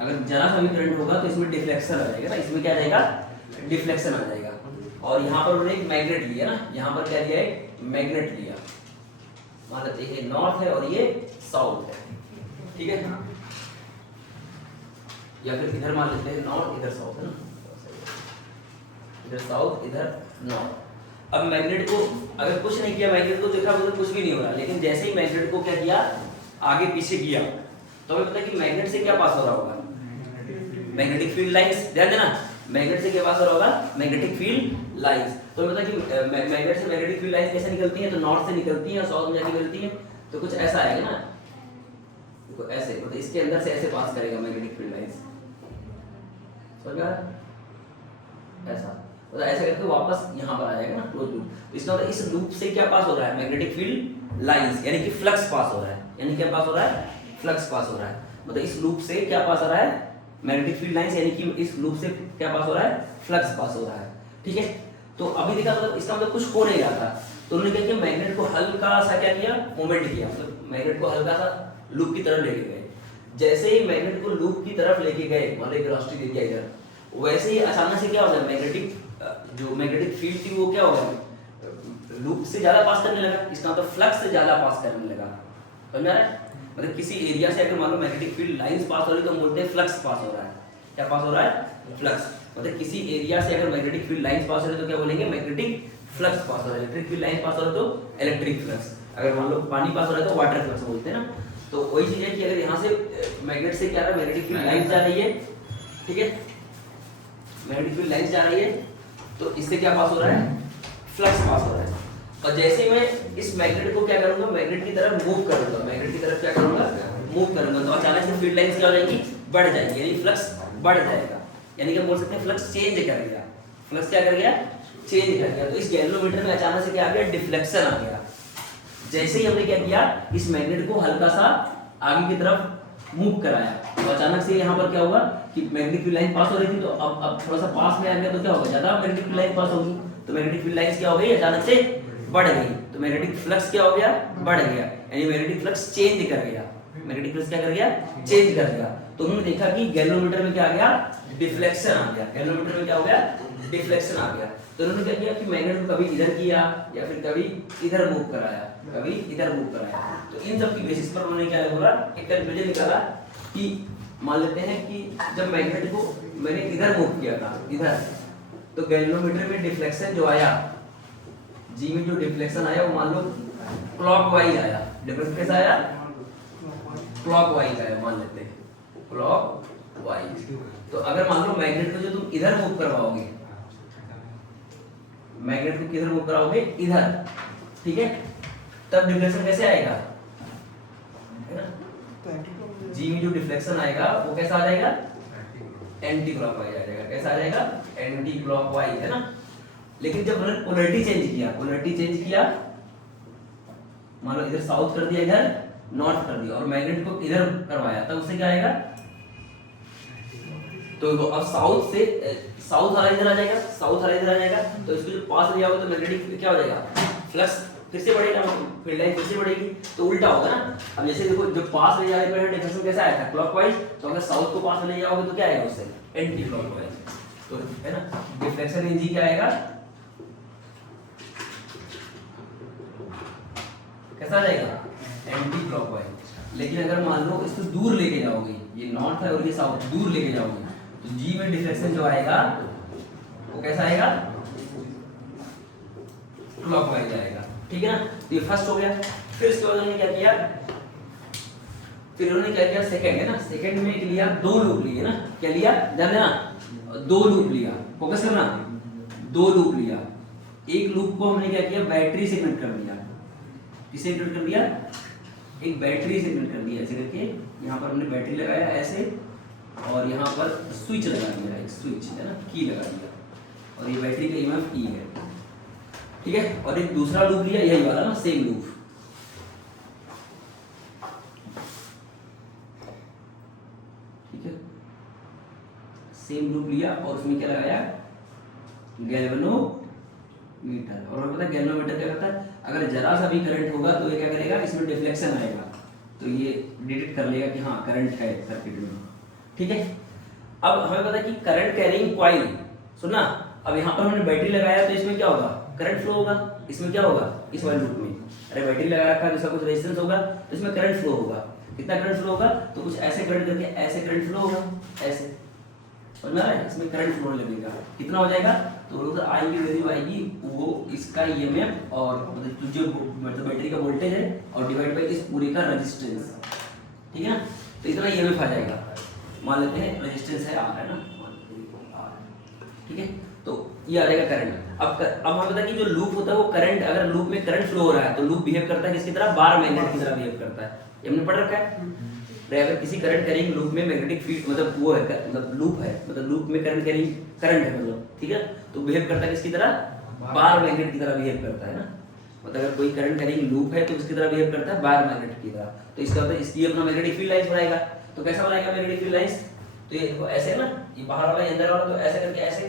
अगर जरा सा भी करंट होगा तो इसमें डिफ्लेक्शन आ जाएगा ना, इसमें क्या आ जाएगा, डिफ्लेक्शन आ जाएगा। और यहाँ पर उन्होंने एक मैग्नेट लिया ना, यहाँ पर क्या लिया, एक मैग्नेट लिया, मान लेते हैं ये नॉर्थ है और ये साउथ है, ठीक है, या फिर इधर मान लेते हैं नॉर्थ, इधर साउथ है ना, इधर साउथ इधर नॉर्थ। अब मैग्नेट को अगर कुछ नहीं किया, मैग्नेट को देखा उधर कुछ भी नहीं हो रहा, लेकिन जैसे ही मैग्नेट को क्या किया, आगे पीछे किया, तो हमें पता है कि मैग्नेट से क्या पास हो रहा होगा, मैग्नेटिक फील्ड लाइंस। ध्यान देना, मैग्नेट से क्या पास हो रहा होगा, मैग्नेटिक फील्ड लाइंस। तो हमें पता है कि मैग्नेट से मैग्नेटिक फील्ड लाइंस कैसे निकलती हैं, तो नॉर्थ से निकलती हैं और साउथ में जाके मिलती हैं। तो कुछ ऐसा आएगा ना, देखो ऐसे, मतलब इसके अंदर से ऐसे पास करेगा मैग्नेटिक फील्ड लाइंस, समझ गया, ऐसा, मतलब ऐसे करके वापस यहाँ पर आ जाएगा ना, क्लोज लूप। तो इसका मतलब इस लूप से क्या पास हो रहा है, मैग्नेटिक फील्ड लाइंस, यानी कि फ्लक्स पास हो रहा है, यानी क्या पास हो रहा है, फ्लक्स पास हो रहा है। मतलब इस लूप से क्या पास हो रहा है, मैग्नेटिक फील्ड लाइंस, यानी कि इस लूप से क्या पास हो रहा है, फ्लक्स पास हो रहा है, ठीक है। तो अभी देखा, मतलब इसका मतलब कुछ हो नहीं रहा था, तो उन्होंने क्या किया, मैग्नेट को हल्का सा क्या किया, मूवमेंट किया, मतलब मैग्नेट को हल्का सा लूप की तरफ लेके गए। जैसे ही मैग्नेट को लूप की तरफ लेके गए, मतलब एक वेलोसिटी दे दिया इधर, वैसे ही अचानक से क्या हो जाए, मैग्नेटिक जो मैग्नेटिक फील्ड थी वो क्या होगा, लूप से ज्यादा पास करने लगा, इसका मतलब फ्लक्स से ज्यादा पास करने लगा। समझ आ रहा है? मतलब किसी एरिया से अगर मान लो मैग्नेटिक फील्ड लाइंस पास हो रही है तो हम बोलते हैं फ्लक्स पास हो रहा है। क्या पास हो रहा है? फ्लक्स। मतलब किसी एरिया से अगर मैग्नेटिक फील्ड लाइंस पास हो रही है तो क्या बोलेंगे, मैग्नेटिक फ्लक्स पास हो रहा है। इलेक्ट्रिक फील्ड लाइंस पास हो रहा है तो इलेक्ट्रिक फ्लक्स। अगर मान लो पानी पास हो रहा है तो वाटर फ्लक्स बोलते हैं ना। तो वही चीज है कि अगर यहाँ से मैग्नेट से क्या रहा है, मैग्नेटिक फील्ड लाइंस जा रही है, ठीक है, मैग्नेटिक फील्ड लाइंस जा रही है, तो इससे क्या पास हो रहा है, फ्लक्स पास हो रहा है। और जैसे मैं इस मैग्नेट को क्या करूंगा, मैग्नेट की तरफ मूव करूंगा, मैग्नेट की तरफ क्या करूंगा, मूव करूंगा, तो अचानक से फील्ड लाइंस क्या हो जाएगी, बढ़ जाएगी, यानी फ्लक्स बढ़ जाएगा। यानी कि बोल सकते हैं फ्लक्स चेंज कर गया। फ्लक्स क्या कर गया, चेंज कर गया। तो इस गैल्वेनोमीटर में अचानक से क्या आ गया, डिफ्लेक्शन आ गया। जैसे ही हमने क्या किया, इस मैग्नेट को हल्का सा आगे की तरफ मूव कराया, तो अचानक से यहाँ पर क्या हुआ कि मैग्नेटिक फील्ड लाइन पास हो रही थी, तो अब थोड़ा सा पास में आ गया, तो क्या होगा, ज्यादा मैग्नेटिक फील्ड लाइन पास होगी, तो मैग्नेटिक फील्ड लाइंस क्या हो गई, अचानक से बढ़ गई, तो मैग्नेटिक फ्लक्स क्या हो गया, बढ़ गया, यानी मैग्नेटिक फ्लक्स चेंज कर गया। मैग्नेटिक फ्लक्स क्या कर गया, चेंज कर गया। तो उन्होंने देखा कि गैल्वेनोमीटर में क्या आ गया, डिफ्लेक्शन आ गया। गैल्वेनोमीटर में क्या हो गया, डिफ्लेक्शन आ गया। तो उन्होंने क्या किया कि मैग्नेट को कभी इधर किया या फिर कभी इधर मूव कराया, कभी इधर मूव कराया। तो इन सब की बेसिस पर उन्होंने क्या बोला, एक कंक्लूजन निकाला कि मान लेते हैं कि जब मैग्नेट को मैंने इधर मूव किया था, इधर, तो गैल्वेनोमीटर में डिफ्लेक्शन जो आया, जी में जो डिफ्लेक्शन आया वो मान लो क्लॉकवाइज आया। डिफरेंस कैसा आया, क्लॉकवाइज आया, मान लेते हैं क्लॉकवाइज। तो अगर मान लो मैग्नेट को जो तुम इधर मूव करवाओगे, मैग्नेट को किधर मूव कराओगे, इधर, ठीक है, तब डिफ्लेक्शन कैसे आएगा, है ना, जी में जो डिफ्लेक्शन आएगा वो कैसा आ जाएगा, एंटी क्लॉकवाइज आ जाएगा। कैसा आ जाएगा, एंटी क्लॉकवाइज, है ना। लेकिन जब उन्होंने पोलैरिटी चेंज किया, पोलैरिटी चेंज किया, मान लो इधर साउथ कर दिया, इधर नॉर्थ कर दिया, और मैग्नेट को इधर करवाया, तब उससे क्या आएगा, तो अब साउथ से साउथ वाला इधर आ जाएगा, साउथ वाला इधर आ जाएगा, तो इसको जो पास ले जाओगे तो मैग्नेटिक क्या हो जाएगा, फ्लक्स फिर से बढ़ेगा, फील्ड लाइन फिर से बढ़ेगी, तो उल्टा होगा ना। अब जैसे देखो जब पास ले जाने पर डिफ्लेक्शन कैसा आया था, क्लॉकवाइज, तो अगर साउथ को पास में ले जाओगे तो क्या आएगा उससे, एंटी क्लॉकवाइज, तो है ना, डिफ्लेक्शन इन जी क्या आएगा, कैसा आ जाएगा, एंटी क्लॉकवाइज। लेकिन अगर मान लो इसको दूर लेके जाओगे, ये नॉर्थ है और ये साउथ, दूर लेके जाओगे, तो जी में डिफ्लेक्शन जो आएगा वो कैसा आएगा, क्लॉकवाइज आएगा, ठीक है ना। तो ये फर्स्ट हो गया। फिर इसके बाद उन्होंने क्या किया, फिर उन्होंने क्या किया, सेकंड है ना, सेकंड में एक लिया, दो लूप लिए ना, क्या लिया, ध्यान देना, दो लूप लिया, फोकस करना, दो लूप लिया। एक लूप को हमने क्या किया, बैटरी से कनेक्ट कर दिया, किसे कनेक्ट कर दिया, एक बैटरी से कनेक्ट कर दिया, ऐसे करके यहाँ पर हमने बैटरी लगाया ऐसे, और यहाँ पर स्विच लगा दिया, एक स्विच है ना, की लगा दिया, और ये बैटरी का ईएमएफ ई है, ठीक है। और एक दूसरा लूप लिया, यही वाला ना, सेम लूप, ठीक है, सेम लूप लिया, और उसमें क्या लगाया, गैल्वेनोमीटर। और हमें पता है गैल्वेनोमीटर क्या करता है, अगर जरा सा भी करंट होगा तो ये क्या करेगा, इसमें डिफ्लेक्शन आएगा, तो ये डिटेक्ट कर लेगा कि हाँ करंट है सर्किट में, ठीक है। अब हमें पता है कि करंट कैरिंग कॉइल, सुनना, अब यहाँ पर हमने बैटरी लगाया तो इसमें क्या होगा, करंट फ्लो होगा, इसमें क्या होगा, इस वाले लूप में, अरे बैटरी लगा रखा है, इसका कुछ रेजिस्टेंस होगा, तो इसमें करंट फ्लो होगा। कितना करंट फ्लो होगा, तो कुछ ऐसे करंट करके ऐसे करंट फ्लो होगा, ऐसे, समझ में आ रहा है, इसमें करंट फ्लो लगेगा, कितना हो जाएगा, तो आई की वैल्यू आएगी वो इसका ईएमएफ और मतलब जो बैटरी का वोल्टेज है और डिवाइड बाय इस पूरे का रेजिस्टेंस, ठीक है ना। तो इतना ईएमएफ आ जाएगा, मान लेते हैं रेजिस्टेंस है आर, है ना, ठीक है। तो ये आ जाएगा करंट। अब हमें पता है कि जो लूप होता है वो करंट, अगर लूप में करंट फ्लो हो रहा है तो लूप बिहेव करता है किसकी तरह, बार मैग्नेट की तरह बिहेव करता है, ये हमने पढ़ रखा है। अगर किसी करंट कैरिंग लूप में मैग्नेटिक फील्ड मतलब वो है, मतलब लूप है, मतलब लूप में करंट कैरिंग करंट है, मतलब ठीक है, तो बिहेव करता है किसकी तरह, बार मैग्नेट की तरह बिहेव करता है ना। मतलब अगर कोई करंट कैरिंग लूप है तो किसकी तरह बिहेव करता है, बार मैग्नेट की तरह। तो इसका मतलब इसलिए अपना मैग्नेटिक फील्ड लाइंस बनाएगा। तो कैसा बनाएगा मैग्नेटिक फील्ड लाइंस, तो ये देखो ऐसे है ना, ये बाहर वाला अंदर वाला, तो ऐसे करके ऐसे,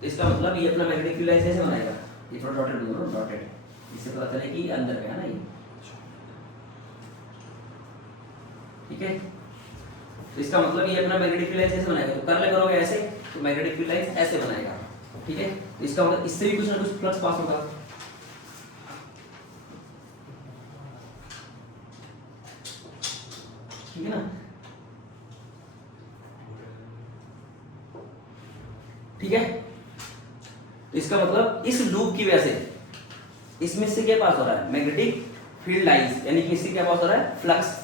तो इसका मतलब ये अपना मैग्नेटिक फील्ड लाइंस ऐसे बनाएगा, ये थोड़ा डॉटेड दो ना, डॉटेड, इससे पता चले कि अंदर में है ना ये, ठीक है। तो इसका मतलब ये अपना मैग्नेटिक फील्ड लाइंस ऐसे बनाएगा, तो कर ले करोगे ऐसे, तो मैग्नेटिक फील्ड लाइंस ऐसे बनाएगा, ठीक है। तो इसका मतलब इससे भी कुछ ना कुछ फ्लक्स पास होगा। ठीक है ना, ठीक है। तो इसका मतलब इस लूप की वजह से इसमें से क्या पास हो रहा है, मैग्नेटिक फील्ड लाइंस, यानी कि इससे क्या पास हो रहा है, फ्लक्स।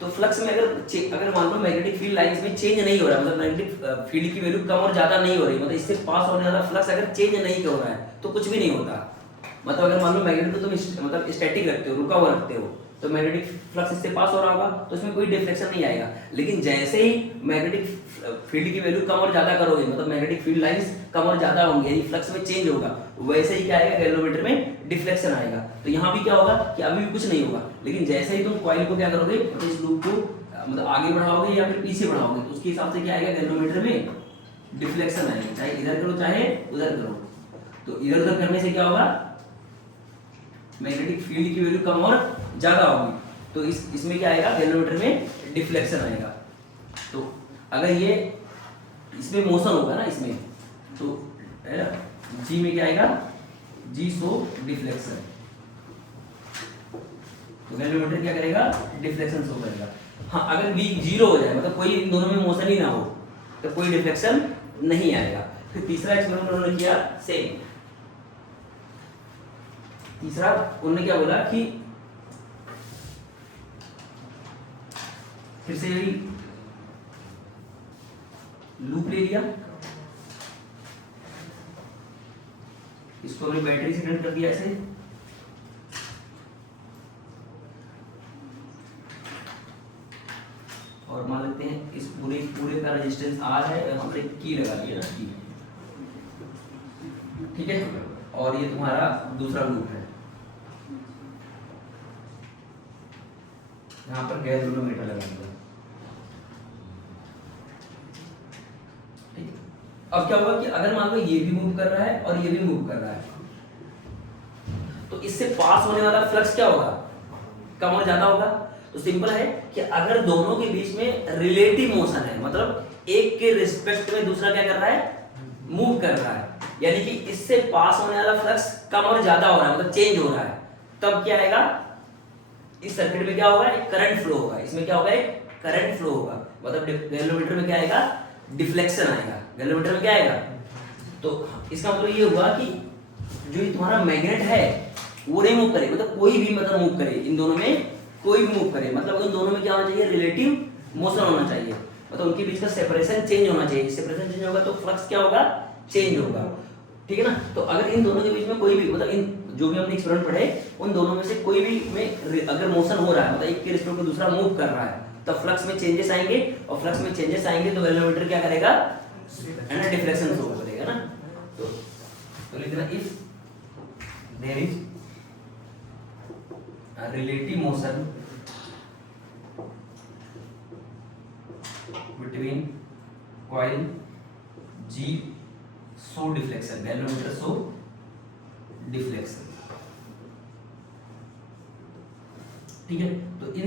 तो फ्लक्स में अगर मान लो मैग्नेटिक फील्ड लाइंस में चेंज नहीं हो रहा है, मतलब मैग्नेटिक फील्ड की वैल्यू कम और ज्यादा नहीं हो रही, मतलब इससे पास होने वाला फ्लक्स अगर चेंज नहीं हो रहा है तो कुछ भी नहीं होता। मतलब अगर मान लो मैग्नेट को तुम मतलब स्टैटिक रखते हो, रुका हुआ रखते हो, तो मैग्नेटिक फ्लक्स इससे पास हो रहा होगा तो उसमें कोई डिफ्लेक्शन नहीं आएगा। लेकिन जैसे ही मैग्नेटिक फील्ड की वैल्यू कम और ज्यादा करोगे, मतलब मैग्नेटिक फील्ड लाइंस कम और ज्यादा होंगी, यानी फ्लक्स में चेंज होगा, वैसे ही क्या आएगा, गैल्वेनोमीटर में डिफ्लेक्शन आएगा। तो यहाँ भी क्या होगा कि अभी भी कुछ नहीं होगा, लेकिन जैसे ही तुम कॉइल को क्या करोगे, तो इस लूप को मतलब आगे बढ़ाओगे या फिर पीछे बढ़ाओगे, तो उसके हिसाब से क्या आएगा, गैल्वेनोमीटर में डिफ्लेक्शन आएगा, चाहे इधर करो चाहे उधर करो। तो इधर उधर करने से क्या होगा, मैग्नेटिक फील्ड की वैल्यू कम और ज्यादा होगी, तो इसमें क्या आएगा, गैल्वेनोमीटर में डिफ्लेक्शन आएगा। तो अगर ये इसमें मोशन होगा ना इसमें, तो जी में क्या आएगा, जी सो डिफ्लेक्शन, तो गैल्वेनोमीटर क्या करेगा, डिफ्लेक्शन शो करेगा। हाँ, अगर v जीरो हो जाए, मतलब कोई इन दोनों में मोशन ही ना हो, तो कोई डिफ्लेक्शन नहीं आएगा। फिर तीसरा एक्सपेरिमेंट उन्होंने किया सेम। तीसरा उन्होंने क्या बोला कि फिर से लूप ले लिया, इसको हमने बैटरी से कनेक्ट कर दिया ऐसे, और मान लेते हैं इस पूरे का रेजिस्टेंस R है, और हमने की लगा दिया ना, की, ठीक है। और ये तुम्हारा दूसरा लूप है, यहाँ पर गैल्वेनोमीटर लगा दिया। अब क्या होगा कि अगर मान लो ये भी मूव कर रहा है और ये भी मूव कर रहा है, तो इससे पास होने वाला फ्लक्स क्या होगा, कम और ज्यादा होगा। तो सिंपल है कि अगर दोनों के बीच में रिलेटिव मोशन है, मतलब एक के रिस्पेक्ट में दूसरा क्या कर रहा है, मूव कर रहा है, यानी कि इससे पास होने वाला फ्लक्स कम और ज्यादा हो रहा है, मतलब चेंज हो रहा है, तब क्या आएगा, इस सर्किट में क्या होगा, एक करंट फ्लो होगा, इसमें क्या होगा, एक करंट फ्लो होगा, मतलब गैल्वेनोमीटर में क्या आएगा, डिफ्लेक्शन आएगा। गैल्वेनोमीटर में क्या आएगा, तो इसका मतलब ये हुआ कि जो तुम्हारा मैग्नेट है वो नहीं मूव करे, मतलब कोई भी मतलब मूव करे, इन दोनों में कोई भी मूव करे, मतलब इन दोनों में क्या होना चाहिए, रिलेटिव मोशन होना चाहिए, मतलब उनके बीच का सेपरेशन चेंज होना चाहिए। सेपरेशन चेंज होगा तो फ्लक्स क्या होगा, चेंज होगा, ठीक है ना। तो अगर इन दोनों के बीच में कोई भी, मतलब इन जो भी हमने एक्सपेरिमेंट पढ़े, उन दोनों में से कोई भी में अगर मोशन हो रहा है, मतलब एक के रिस्पेक्ट में दूसरा मूव कर रहा है, तब फ्लक्स में चेंजेस आएंगे, और फ्लक्स में चेंजेस आएंगे तो गैल्वेनोमीटर क्या करेगा, है ना, डिफ्लेक्शन शो करेगा ना। तो लिखना, if there is relative motion between coil G show deflection, galvanometer show deflection, ठीक है। तो इन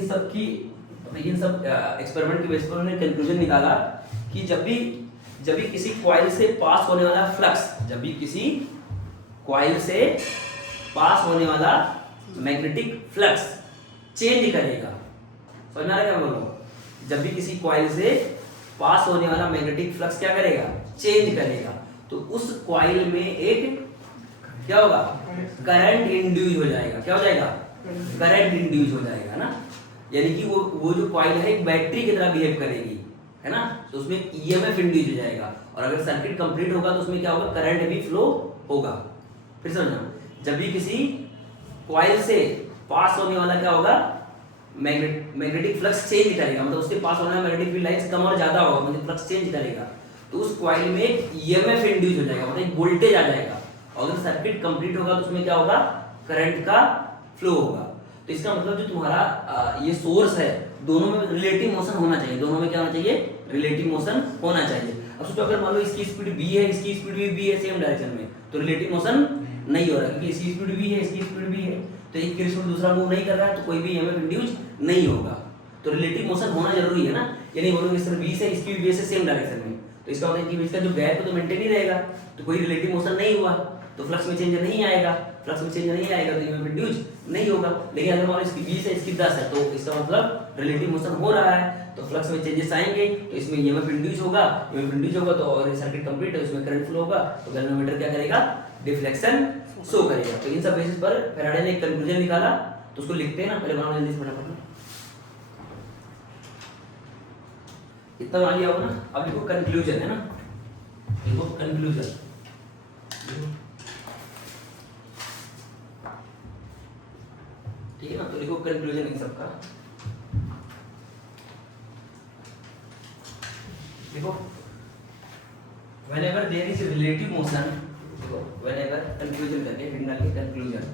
सब एक्सपेरिमेंट की बेस पर उन्होंने कंक्लूजन निकाला कि जब भी किसी कॉइल से पास होने वाला फ्लक्स, जब भी किसी कॉइल से पास होने वाला मैग्नेटिक फ्लक्स चेंज करेगा, समझ में आ रहा है क्या बोल रहा हूं, जब भी किसी कॉइल से पास होने वाला मैग्नेटिक फ्लक्स क्या करेगा, चेंज करेगा, तो उस कॉइल में एक क्या होगा, करंट इंड्यूस हो जाएगा। क्या हो जाएगा, करंट इंड्यूस हो जाएगा ना, यानी कि वो जो कॉइल है एक बैटरी की तरह बिहेव करेगी, है ना, तो उसमें ईएमएफ इंड्यूस हो जाएगा, और अगर सर्किट कंप्लीट होगा तो उसमें क्या होगा, करंट भी फ्लो होगा। फिर समझना, जब भी किसी कॉइल से पास होने वाला क्या होगा, मैग्नेटिक फ्लक्स चेंज करेगा, मतलब उसके पास होने वाला मैग्नेटिक फील्ड लाइंस कम और ज्यादा होगा, मतलब फ्लक्स चेंज करेगा, तो उस कॉइल में ईएमएफ इंड्यूस हो जाएगा, मतलब एक वोल्टेज आ जाएगा, और अगर सर्किट कंप्लीट होगा तो उसमें क्या होगा, करंट का फ्लो होगा। तो इसका मतलब जो तुम्हारा ये सोर्स है, दोनों में रिलेटिव मोशन होना चाहिए, दोनों में क्या होना चाहिए, रिलेटिव मोशन होना चाहिए। अब सोचो अगर मान लो इसकी स्पीड v है, इसकी स्पीड भी v है सेम डायरेक्शन में, तो रिलेटिव मोशन नहीं हो रहा, क्योंकि इसकी स्पीड v है, इसकी स्पीड v है, तो एक के रिस्पेक्ट दूसरा मूव नहीं कर रहा है, तो कोई भी ईएमएफ इंड्यूस नहीं होगा। तो रिलेटिव मोशन होना जरूरी है ना, यानी बोलोगे सर v से इसकी भी v से सेम डायरेक्शन में, तो इसका मतलब कि इसका जो गैप है तो मेंटेन ही रहेगा, तो कोई रिलेटिव मोशन नहीं हुआ, तो फ्लक्स में चेंज नहीं आएगा, फ्लक्स में चेंज नहीं आएगा तो ईएमएफ इंड्यूस नहीं होगा। लेकिन अगर मान लो इसकी 20 है इसकी 10 है तो इसका मतलब रिलेटिव मोशन हो रहा है, तो फ्लक्स में चेंजेस आएंगे तो इसमें ईएमएफ इंड्यूस होगा, ईएमएफ इंड्यूस होगा तो और सर्किट कंप्लीट है, उसमें करंट फ्लो होगा, तो गैल्वेनोमीटर क्या करेगा, डिफ्लेक्शन शो करेगा। तो इन सब बेसिस पर फैराडे ने एक कंक्लूजन निकाला, तो उसको लिखते हैं ना, पहले बनाओ जल्दी से फटाफट। इतना बना लिया होगा ना, अब लिखो कंक्लूजन, है ना, लिखो कंक्लूजन, ठीक है ना, तो लिखो कंक्लूजन इन सबका, देखो whenever there is relative motion, देखो whenever कंक्लूजन करके फिर डालिए कंक्लूजन,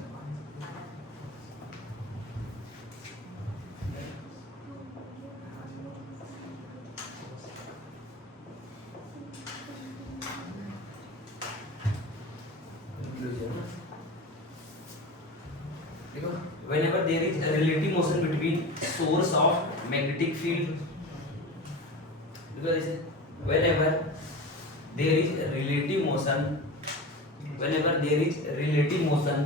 देखो whenever there is a relative motion between source of magnetic field, because whenever there is a relative motion, whenever there is a relative motion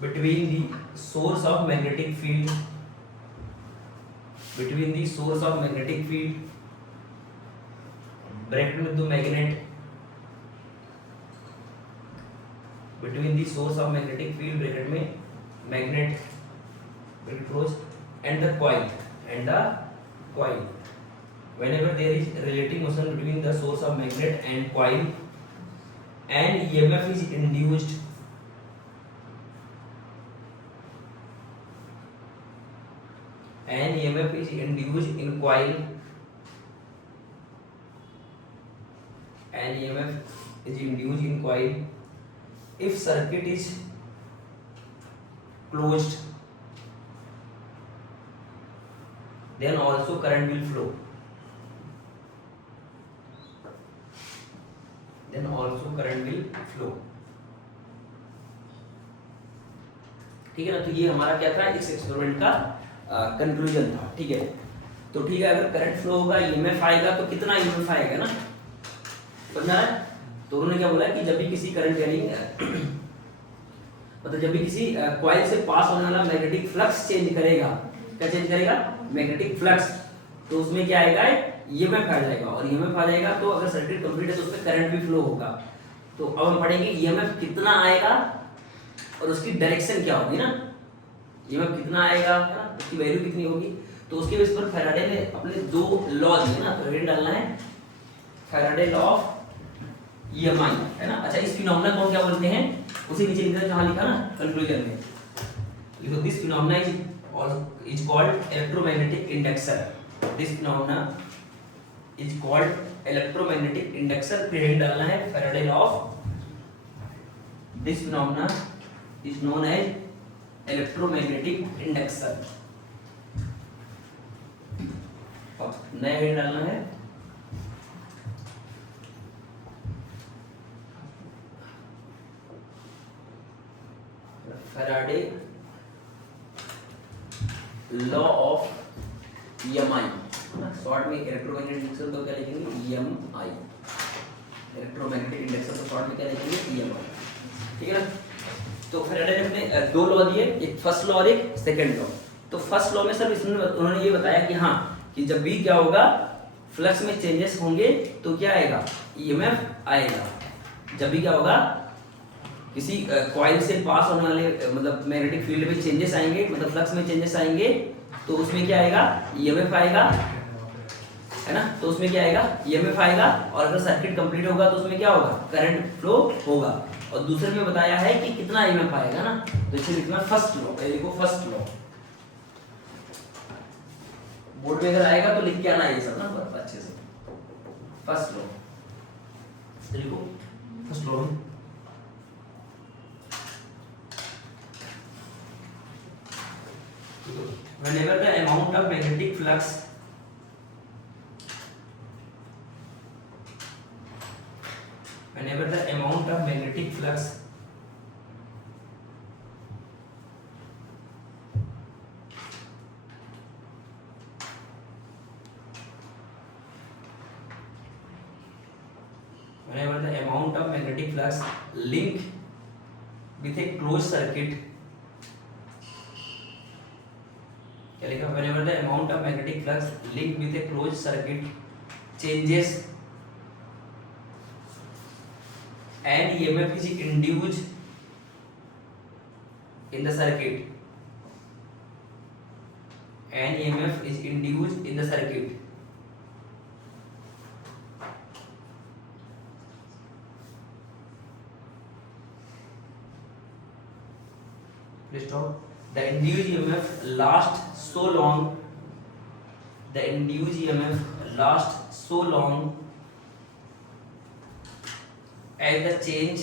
between the source of magnetic field, between the source of magnetic field, bracket में दो magnet, between the source of magnetic field bracket में magnet bracket close and the coil, whenever there is relative motion between the source of magnet and coil and EMF is induced, and EMF is induced in coil, and EMF is induced in coil, if circuit is closed then also current will flow, then also current will flow, ठीक है ना। तो ये हमारा क्या था, इस experiment का कंक्लूजन था, ठीक है। तो ठीक है, अगर करंट फ्लो होगा ईएमएफ आएगा, तो कितना ईएमएफ आएगा ना, समझा है। तो उन्होंने क्या बोला कि जब भी किसी करंट कैरिंग मतलब जब भी किसी कॉइल से पास होने वाला मैग्नेटिक फ्लक्स चेंज करेगा, क्या चेंज करेगा, मैग्नेटिक फ्लक्स, तो उसमें क्या आएगा, ईएमएफ आ जाएगा, और ईएमएफ आ जाएगा तो अगर सर्किट कंप्लीट है तो उसमें करंट भी फ्लो होगा। तो अब हम पढ़ेंगे ईएमएफ कितना आएगा और उसकी डायरेक्शन क्या होगी ना, ईएमएफ कितना आएगा है ना, उसकी वैल्यू कितनी होगी। तो उसके बेस पर फैराडे ने अपने दो लॉ दिए ना, तो हेडिंग डालना है फैराडे लॉ ऑफ ईएमआई, है ना। अच्छा, इस फिनोमेना को क्या बोलते हैं, उसी नीचे लिखा जहां लिखा ना कंक्लूजन में, लिखो this phenomena is called electromagnetic induction, this phenomena is called electromagnetic induction, फिर हेडिंग डालना है Faraday law of, this phenomena is known as electromagnetic induction, नया हेडिंग डालना है Faraday law of EMI, short में इलेक्ट्रोमैग्नेटिक इंडक्शन को क्या लिखेंगे, ईएमआई, इलेक्ट्रोमैग्नेटिक इंडक्शन को शॉर्ट में क्या लिखेंगे, ईएमआई, ठीक है ना। तो फैराडे ने अपने दो लॉ दिए, एक फर्स्ट लॉ और एक सेकंड लॉ। तो फर्स्ट लॉ में सर उन्होंने ये बताया कि हाँ, कि जब भी क्या होगा, फ्लक्स में चेंजेस होंगे तो क्या आएगा, ईएमएफ आएगा। जब भी क्या होगा, किसी कॉइल से पास होने वाले मतलब मैग्नेटिक फील्ड में चेंजेस आएंगे, मतलब फ्लक्स में चेंजेस आएंगे, तो उसमें क्या आएगा, ईएमएफ आएगा, है ना। तो उसमें क्या आएगा, ईएमएफ आएगा, और अगर सर्किट कंप्लीट होगा तो उसमें क्या होगा, करंट फ्लो होगा। और दूसरे में बताया है कि कितना ईएमएफ आएगा ना, तो इसे लिखना फर्स्ट लॉ, पहले लिखो फर्स्ट लॉ, बोर्ड में अगर आएगा तो लिख के आना ये सब ना अच्छे से, फर्स्ट लॉ, लिखो first law, whenever the amount of magnetic flux whenever the amount of magnetic flux whenever the amount of magnetic flux link with a closed circuit, क्या लिखा, whenever the amount of magnetic flux link with a closed circuit changes and EMF is induced in the circuit, and EMF is induced in the circuit, please stop. The induced EMF lasts so long, the induced EMF lasts so long as the change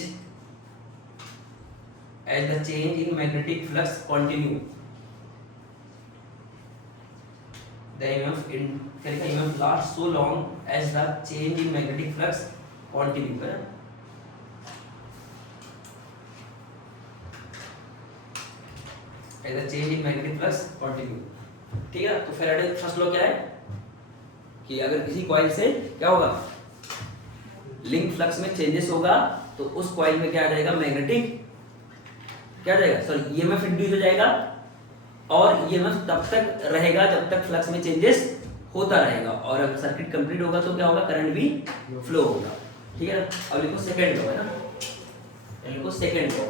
in magnetic flux continue. The EMF lasts so long as the change in magnetic flux continue, है ना? As the change in magnetic flux continue, ठीक है। तो Faraday first law क्या है कि अगर किसी कॉइल से क्या होगा, लिंक फ्लक्स में चेंजेस होगा, तो उस कॉइल में क्या आ जाएगा, मैग्नेटिक क्या आ जाएगा, सॉरी ईएमएफ इंड्यूस हो जाएगा, और ईएमएफ तब तक रहेगा जब तक फ्लक्स में चेंजेस होता रहेगा, और अगर सर्किट कंप्लीट होगा तो क्या होगा, करंट भी फ्लो होगा, ठीक है। अब लिखो सेकंड लॉ, है ना, लिखो सेकंड लॉ।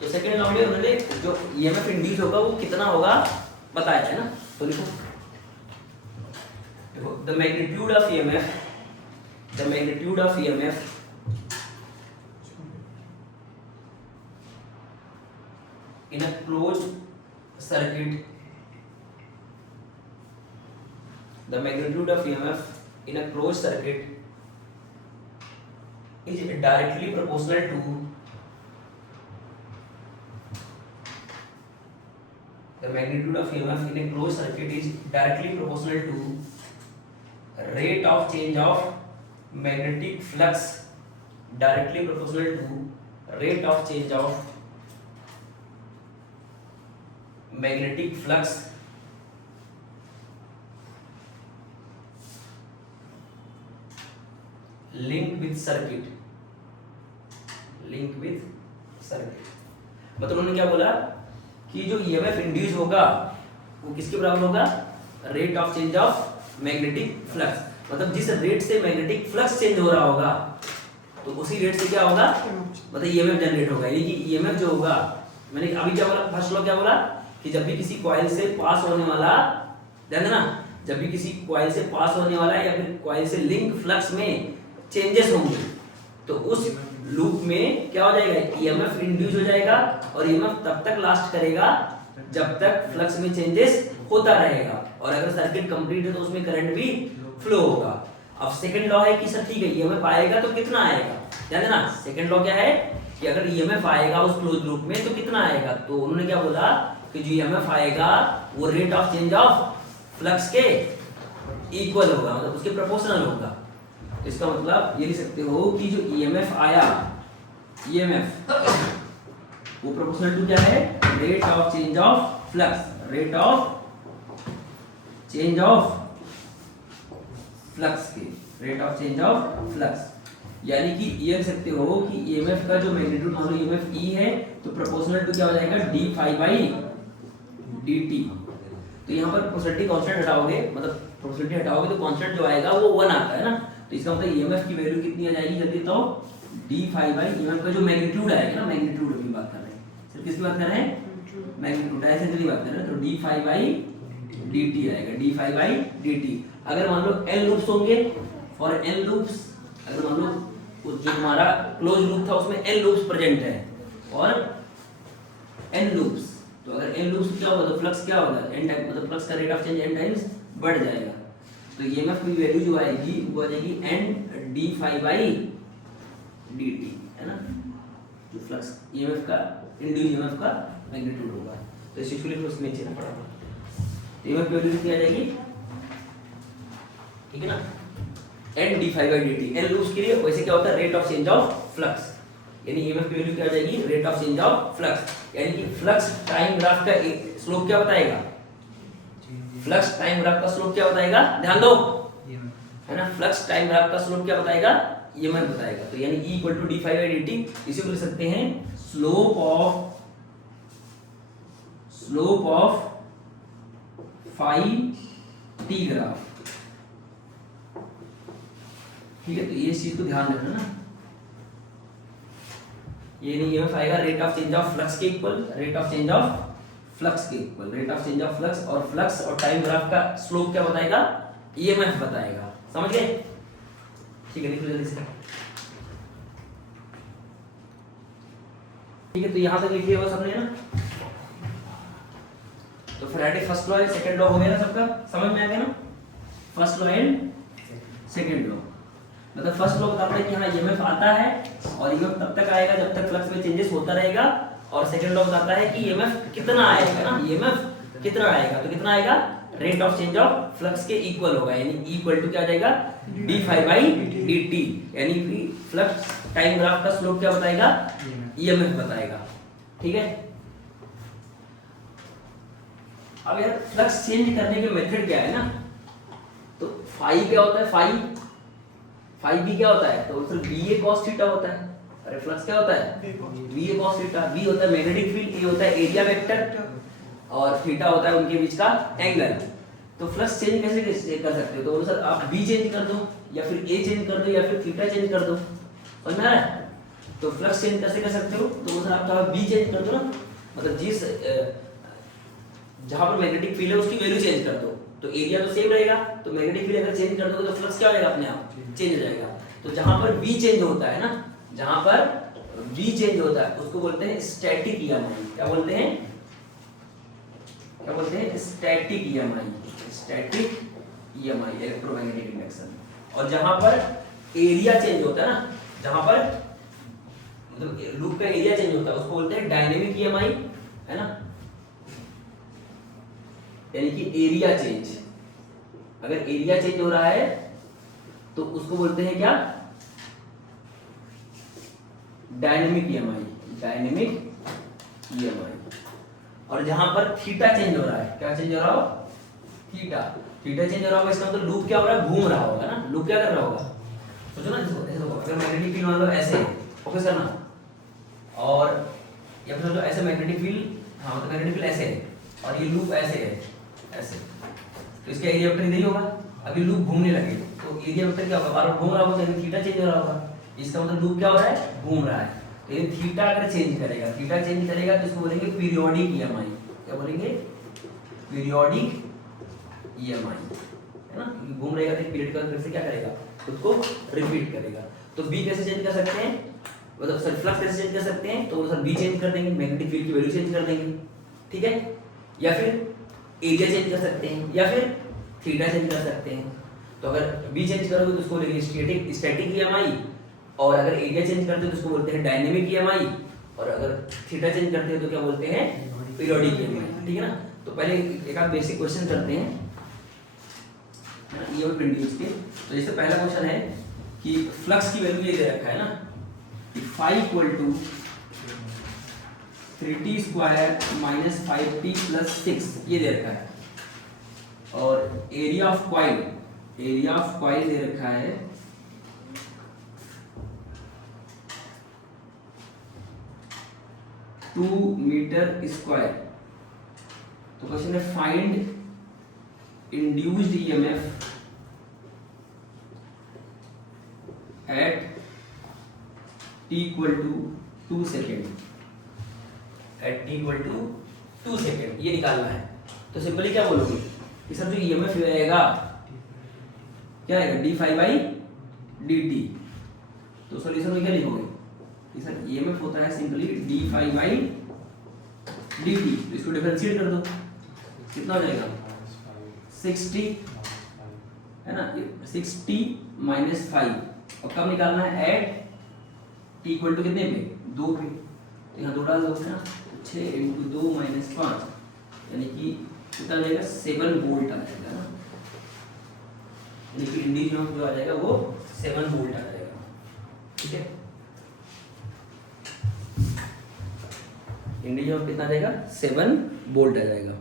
तो सेकंड लॉ में उन्होंने जो ईएमएफ इंड्यूस होगा वो कितना होगा बताया है ना। तो लिखो the magnitude of EMF, the magnitude of EMF in a closed circuit, the magnitude of EMF in a closed circuit is directly proportional to the magnitude of EMF in a closed circuit is directly proportional to rate of change of magnetic flux, directly proportional to rate of change of magnetic flux link with circuit, link with circuit। मतलब उन्होंने क्या बोला कि जो EMF induce होगा वो किसके बराबर होगा, rate of change of magnetic flux. मतलब जिस रेट से मैग्नेटिक फ्लक्स चेंज हो रहा होगा तो उसी रेट से क्या होगा, मतलब ईएमएफ जनरेट होगा। यानी कि ईएमएफ जो होगा, मैंने अभी क्या बोला, फर्स्ट लॉ क्या बोला कि जब भी किसी कॉइल से पास होने वाला, ध्यान देना, जब भी किसी कॉइल से पास होने वाला या फिर कॉइल से लिंक फ्लक्स में चेंजेस होंगे तो उस लूप में क्या हो जाएगा, ईएमएफ इंड्यूस हो जाएगा, और ईएमएफ तब तक लास्ट करेगा जब तक फ्लक्स में चेंजेस होता रहेगा, और अगर सर्किट कंप्लीट है तो उसमें करंट भी फ्लो होगा। अब सेकंड लॉ है कि सर ठीक है ईएमएफ आएगा तो कितना आएगा, ध्यान देना, सेकंड लॉ क्या है कि अगर ईएमएफ आएगा उस क्लोज लूप में तो कितना आएगा। तो उन्होंने क्या बोला कि जो ईएमएफ आएगा वो rate of change of flux के इक्वल होगा, मतलब उसके प्रोपोर्शनल होगा। इसका मतलब ये लिख सकते हो कि जो ईएमएफ आया, ईएमएफ वो प्रोपोर्शनल टू क्या है, rate of change of flux, rate of change of flux के, rate of change of flux. यानी कि ये लिख सकते हो कि ईएमएफ का जो मैग्नीट्यूड मान लो ईएमएफ ई है तो प्रोपोर्शनल टू क्या हो जाएगा, डी फाई बाई dt। तो यहाँ पर प्रोपोर्शनलिटी कांस्टेंट हटाओगे, मतलब प्रोपोर्शनलिटी हटाओगे तो कांस्टेंट जो आएगा वो 1 आता है ना। तो इसका मतलब ईएमएफ की वैल्यू कितनी आ जाएगी, जल्दी बताओ, डी फाई बाई ईएमएफ का जो मैग्नीट्यूड आएगा ना, मैग्नीट्यूड की बात कर रहे हैं, सिर्फ किसकी बात कर रहे हैं, मैग्नीट्यूड, ऐसे जल्दी बात कर रहे हैं, तो डी फाई बाई dt आएगा, डी फाई बाई dt। अगर मान लो n लूप्स होंगे, फॉर n लूप्स, अगर मान लो जो हमारा क्लोज लूप था उसमें n लूप्स प्रेजेंट है और n लूप्स, तो अगर n लूप्स क्या होगा तो फ्लक्स क्या होगा, n टाइम, मतलब फ्लक्स का rate of change n times बढ़ जाएगा। तो ईएमएफ की वैल्यू जो आएगी वो आ जाएगी n d phi by dt, है ना, जो फ्लक्स ईएमएफ का, इंड्यूस ईएमएफ का मैग्नीट्यूड होगा। तो इस चीज को लिखो, उसमें नीचे ना पड़ा, तो ईएमएफ की वैल्यू कितनी आ जाएगी, ठीक है ना, n d phi by dt। n loops के लिए वैसे क्या होता है, rate of change of flux, यानी ईएमएफ की वैल्यू क्या हो जाएगी, rate of change of flux, यानी कि फ्लक्स टाइम ग्राफ का स्लोप क्या बताएगा, फ्लक्स टाइम ग्राफ का स्लोप क्या बताएगा, ध्यान दो, है ना, फ्लक्स टाइम ग्राफ का स्लोप क्या बताएगा, ईएमएफ बताएगा। तो यानी E equal to d phi by d T, इसी को लिख सकते हैं slope of phi t graph. ठीक है, तो ये चीज को ध्यान रखना ना, ये नहीं ईएमएफ आएगा rate of change of flux के equal, rate of change of flux के equal, rate of change of flux, और फ्लक्स और टाइम ग्राफ का स्लोप क्या बताएगा, ईएमएफ बताएगा। समझ गए? ठीक है, लिखो जल्दी से। ठीक है, तो यहां तक लिखिए बस हमने ना, तो Faraday first law and second law हो गया ना सबका, समझ में आ गया ना, first law and second law. मतलब फर्स्ट लॉ बताता है कि हाँ ईएमएफ आता है और ईएमएफ तब तक आएगा जब तक फ्लक्स में चेंजेस होता रहेगा, और सेकंड लॉ बताता है कि ईएमएफ कितना आएगा ना, ईएमएफ कितना आएगा, तो कितना आएगा, rate of change of flux के इक्वल होगा, यानी E इक्वल टू क्या आ जाएगा, d phi by d t, यानी कि फ्लक्स टाइम ग्राफ का स्लोप क्या बताएगा, ईएमएफ बताएगा। ठीक है, अब यार फ्लक्स चेंज करने के मेथड क्या है ना, तो फाई क्या होता है, फाई भी क्या होता है, तो सिर्फ बी ए cos थीटा होता है। अरे फ्लक्स क्या होता है, बी ए cos थीटा, बी होता है मैग्नेटिक फील्ड, ए होता है एरिया वेक्टर, और थीटा होता है उनके बीच का एंगल। तो फ्लक्स चेंज कैसे कर सकते हो, तो सर आप बी चेंज कर दो, या फिर ए चेंज कर दो, या फिर थीटा चेंज कर दो, समझ में आ रहा है? तो फ्लक्स चेंज कैसे कर सकते हो, तो सर आप बी चेंज कर दो ना, मतलब जिस जहां पर मैग्नेटिक फील्ड है उसकी वैल्यू चेंज कर दो, तो एरिया तो सेम रहेगा, तो मैग्नेटिक फील्ड अगर चेंज कर दो तो फ्लक्स क्या हो जाएगा, अपने आप चेंज हो जाएगा। तो जहां पर V चेंज होता है ना, जहां पर V चेंज होता है उसको बोलते हैं स्टैटिक ईएमआई। क्या बोलते हैं, क्या बोलते हैं, static EMI, static EMI, electromagnetic induction. और जहां पर एरिया चेंज होता है ना, जहां पर मतलब लूप का एरिया चेंज होता है उसको बोलते हैं डायनेमिक ईएमआई, है ना, यानी कि एरिया चेंज, अगर एरिया चेंज हो रहा है तो उसको बोलते हैं क्या, डायनेमिक ईएमआई, डायनेमिक ईएमआई। और जहां पर थीटा चेंज हो रहा है, क्या चेंज हो रहा हो, थीटा, थीटा चेंज हो रहा होगा, इसका मतलब लूप क्या हो रहा है, घूम रहा होगा ना, लूप क्या कर रहा होगा, सोचो ना, अगर मैग्नेटिक फील्ड मान लो ऐसे फोकस करना, और या फिर सोचो ऐसे मैग्नेटिक फील्ड, हाँ मतलब मैग्नेटिक फील्ड ऐसे है और ये लूप ऐसे है, ऐसे, तो इसका एरिया वेक्टर इधर ही होगा। अभी लूप घूमने लगे तो एरिया वेक्टर क्या होगा, बार बार घूम रहा होगा, तो थीटा चेंज हो रहा होगा, इसका मतलब लूप क्या हो रहा है, घूम रहा है। तो ये थीटा अगर चेंज करेगा, थीटा चेंज करेगा तो इसको बोलेंगे पीरियोडिक ईएमआई। क्या बोलेंगे, पीरियोडिक ईएमआई, है ना, क्योंकि घूम रहेगा तो पीरियड का फिर से क्या करेगा, खुद को रिपीट करेगा। तो बी कैसे चेंज कर सकते हैं, मतलब सर फ्लक्स कैसे चेंज कर सकते हैं, तो सर बी चेंज कर देंगे, मैग्नेटिक फील्ड की वैल्यू चेंज कर देंगे, ठीक है, या फिर एरिया चेंज कर सकते हैं, या फिर थीटा चेंज कर सकते हैं। तो अगर बी चेंज करोगे तो उसको बोलेंगे स्टैटिक ईएमआई, और अगर एरिया चेंज करते हो तो उसको बोलते हैं डायनेमिक ईएमआई, और अगर थीटा चेंज करते हो तो क्या बोलते हैं, पीरियोडिक ईएमआई। ठीक है ना, तो पहले एक आध बेसिक क्वेश्चन करते हैं ये और इंड्यूस के। तो जैसे पहला क्वेश्चन है कि फ्लक्स की वैल्यू ये दे रखा है ना कि phi equal to 3t square minus 5t plus 6 ये दे रखा है, और एरिया ऑफ कॉइल दे रखा है 2 मीटर स्क्वायर। तो क्वेश्चन है find induced EMF at t equal to 2 second, at t equal to 2 second ये निकालना है। तो सिंपली क्या बोलोगे कि सर जो ईएमएफ रहेगा क्या आएगा, d phi by d t. तो सॉल्यूशन में क्या लिखोगे कि सर ईएमएफ होता है simply d phi by d t. तो इसको डिफरेंशिएट कर दो, कितना हो जाएगा 60, है ना, 60 माइनस 5, और कब निकालना है, एट टी इक्वल टू कितने पे, 2 पे। तो यहाँ 2 डाल दो ना, 6 इंटू 2 माइनस 5, यानी कि कितना आ जाएगा 7 वोल्ट आ जाएगा ना, यानी कि इंडिविजुअल जो आ जाएगा वो 7 वोल्ट आ जाएगा। ठीक है, इंडिविजुअल में कितना आ जाएगा 7 वोल्ट आ जाएगा।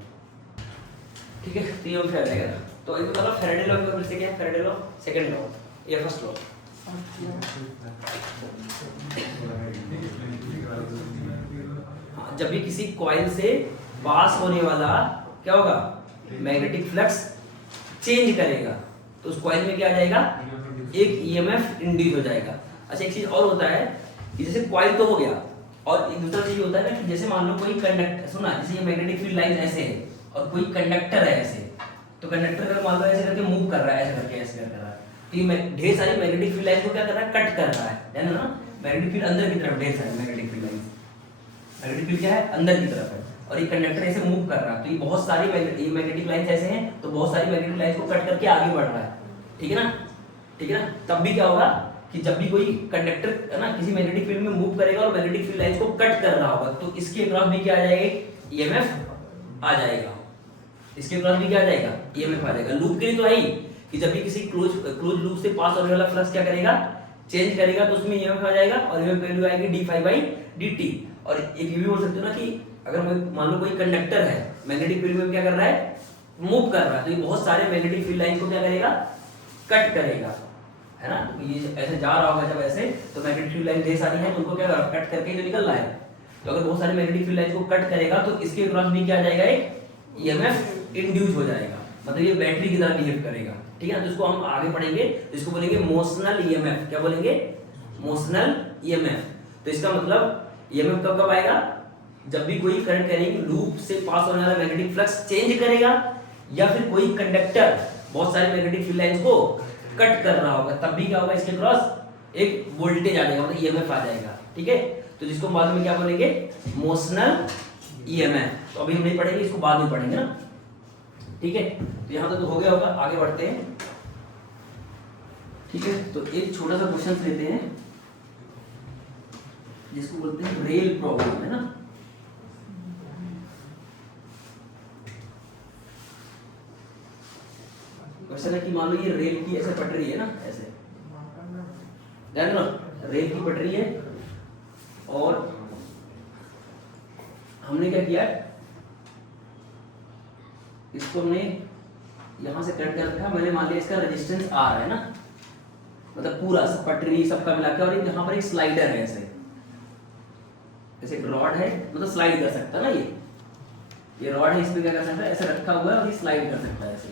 ठीक है, तो ये आ जाएगा। तो इनको मतलब फैराडे लॉ का फिर से क्या है, फैराडे लॉ सेकंड लॉ या फर्स्ट लॉ। हाँ, जब भी किसी कॉइल से पास होने वाला क्या होगा मैग्नेटिक फ्लक्स चेंज करेगा तो उस कॉइल में क्या आ जाएगा एक ईएमएफ इंड्यूस हो जाएगा। अच्छा एक चीज और होता है कि जैसे कॉइल तो हो गया और एक दूसरा चीज होता है ना कि जैसे मान लो कोई कंडक्टर सुना, जैसे ये मैग्नेटिक फील्ड लाइन ऐसे है और कोई कंडक्टर है ऐसे, तो कंडक्टर अगर मान लो ऐसे करके मूव कर रहा है, ऐसे करके ऐसे कर रहा है, तो ये ढेर सारी मैग्नेटिक फील्ड लाइन को क्या कर रहा है कट कर रहा है ना। मैग्नेटिक फील्ड अंदर की तरफ ढेर सारी magnetic field line, magnetic field क्या है अंदर की तरफ है और ये कंडक्टर ऐसे मूव कर रहा है, तो ये बहुत सारी मैग्नेटिक लाइंस ऐसे हैं तो बहुत सारी मैग्नेटिक लाइंस को कट करके आगे बढ़ रहा है। ठीक है ना, ठीक है ना। तब भी क्या होगा कि जब भी कोई कंडक्टर है ना किसी मैग्नेटिक फील्ड में मूव करेगा और मैग्नेटिक फील्ड लाइंस को कट कर रहा होगा तो इसके अक्रॉस भी क्या आ जाएगा ईएमएफ आ जाएगा, इसके अक्रॉस भी क्या आ जाएगा ईएमएफ आ जाएगा। लूप के लिए तो है ही कि जब भी किसी क्लोज लूप से पास होने वाला फ्लक्स क्या करेगा चेंज करेगा तो उसमें ईएमएफ आ जाएगा और ईएमएफ वैल्यू आएगी d∅dt। और एक ये भी बोल सकते हो ना कि अगर मान लो कोई कंडक्टर है मैग्नेटिक फील्ड में क्या कर रहा है मूव कर रहा है तो ये बहुत सारे मैग्नेटिक फील्ड लाइन को क्या करेगा कट करेगा, है ना। तो ये ऐसे जा रहा होगा जब ऐसे तो मैग्नेटिक फील्ड लाइन ढेर सारी है तो उनको क्या कट करके जो निकल रहा है, तो अगर बहुत सारे मैग्नेटिक फील्ड लाइन को कट करेगा तो इसके क्रॉस भी क्या आ जाएगा एक ईएमएफ इंड्यूस हो जाएगा, मतलब ये बैटरी की तरह बिहेव करेगा। ठीक है, तो इसको हम आगे पढ़ेंगे, इसको बोलेंगे मोशनल ईएमएफ। क्या बोलेंगे मोशनल ईएमएफ। तो इसका मतलब ईएमएफ कब कब आएगा जब भी कोई करंट कैरिंग लूप से पास होने वाला मैग्नेटिक फ्लक्स चेंज करेगा या फिर कोई कंडक्टर बहुत सारे मैग्नेटिक फील्ड लाइंस को कट कर रहा होगा तब भी क्या होगा इसके क्रॉस एक वोल्टेज आ जाएगा, मतलब ईएमएफ आ जाएगा। ठीक है, तो जिसको बाद में क्या बोलेंगे मोशनल ईएमएफ। तो अभी हम नहीं पढ़ेंगे, इसको बाद में पढ़ेंगे ना। ठीक है, तो यहां तक तो हो गया होगा, आगे बढ़ते हैं। ठीक है, तो एक छोटा सा क्वेश्चन लेते हैं जिसको बोलते हैं रेल प्रॉब्लम, है ना। क्वेश्चन है कि मान लो ये रेल की ऐसे पटरी है ना, ऐसे ध्यान दो, रेल की पटरी है और हमने क्या किया इसको हमने यहां से कट कर रखा, मैंने मान लिया इसका रेजिस्टेंस आर है ना, मतलब पूरा सब पटरी सबका मिला के, और यहाँ पर एक स्लाइडर है ऐसे एक रॉड है, मतलब स्लाइड कर सकता है ना, ये रॉड है, इसमें क्या कर सकता है ऐसे रखा हुआ है और ये स्लाइड कर सकता है ऐसे।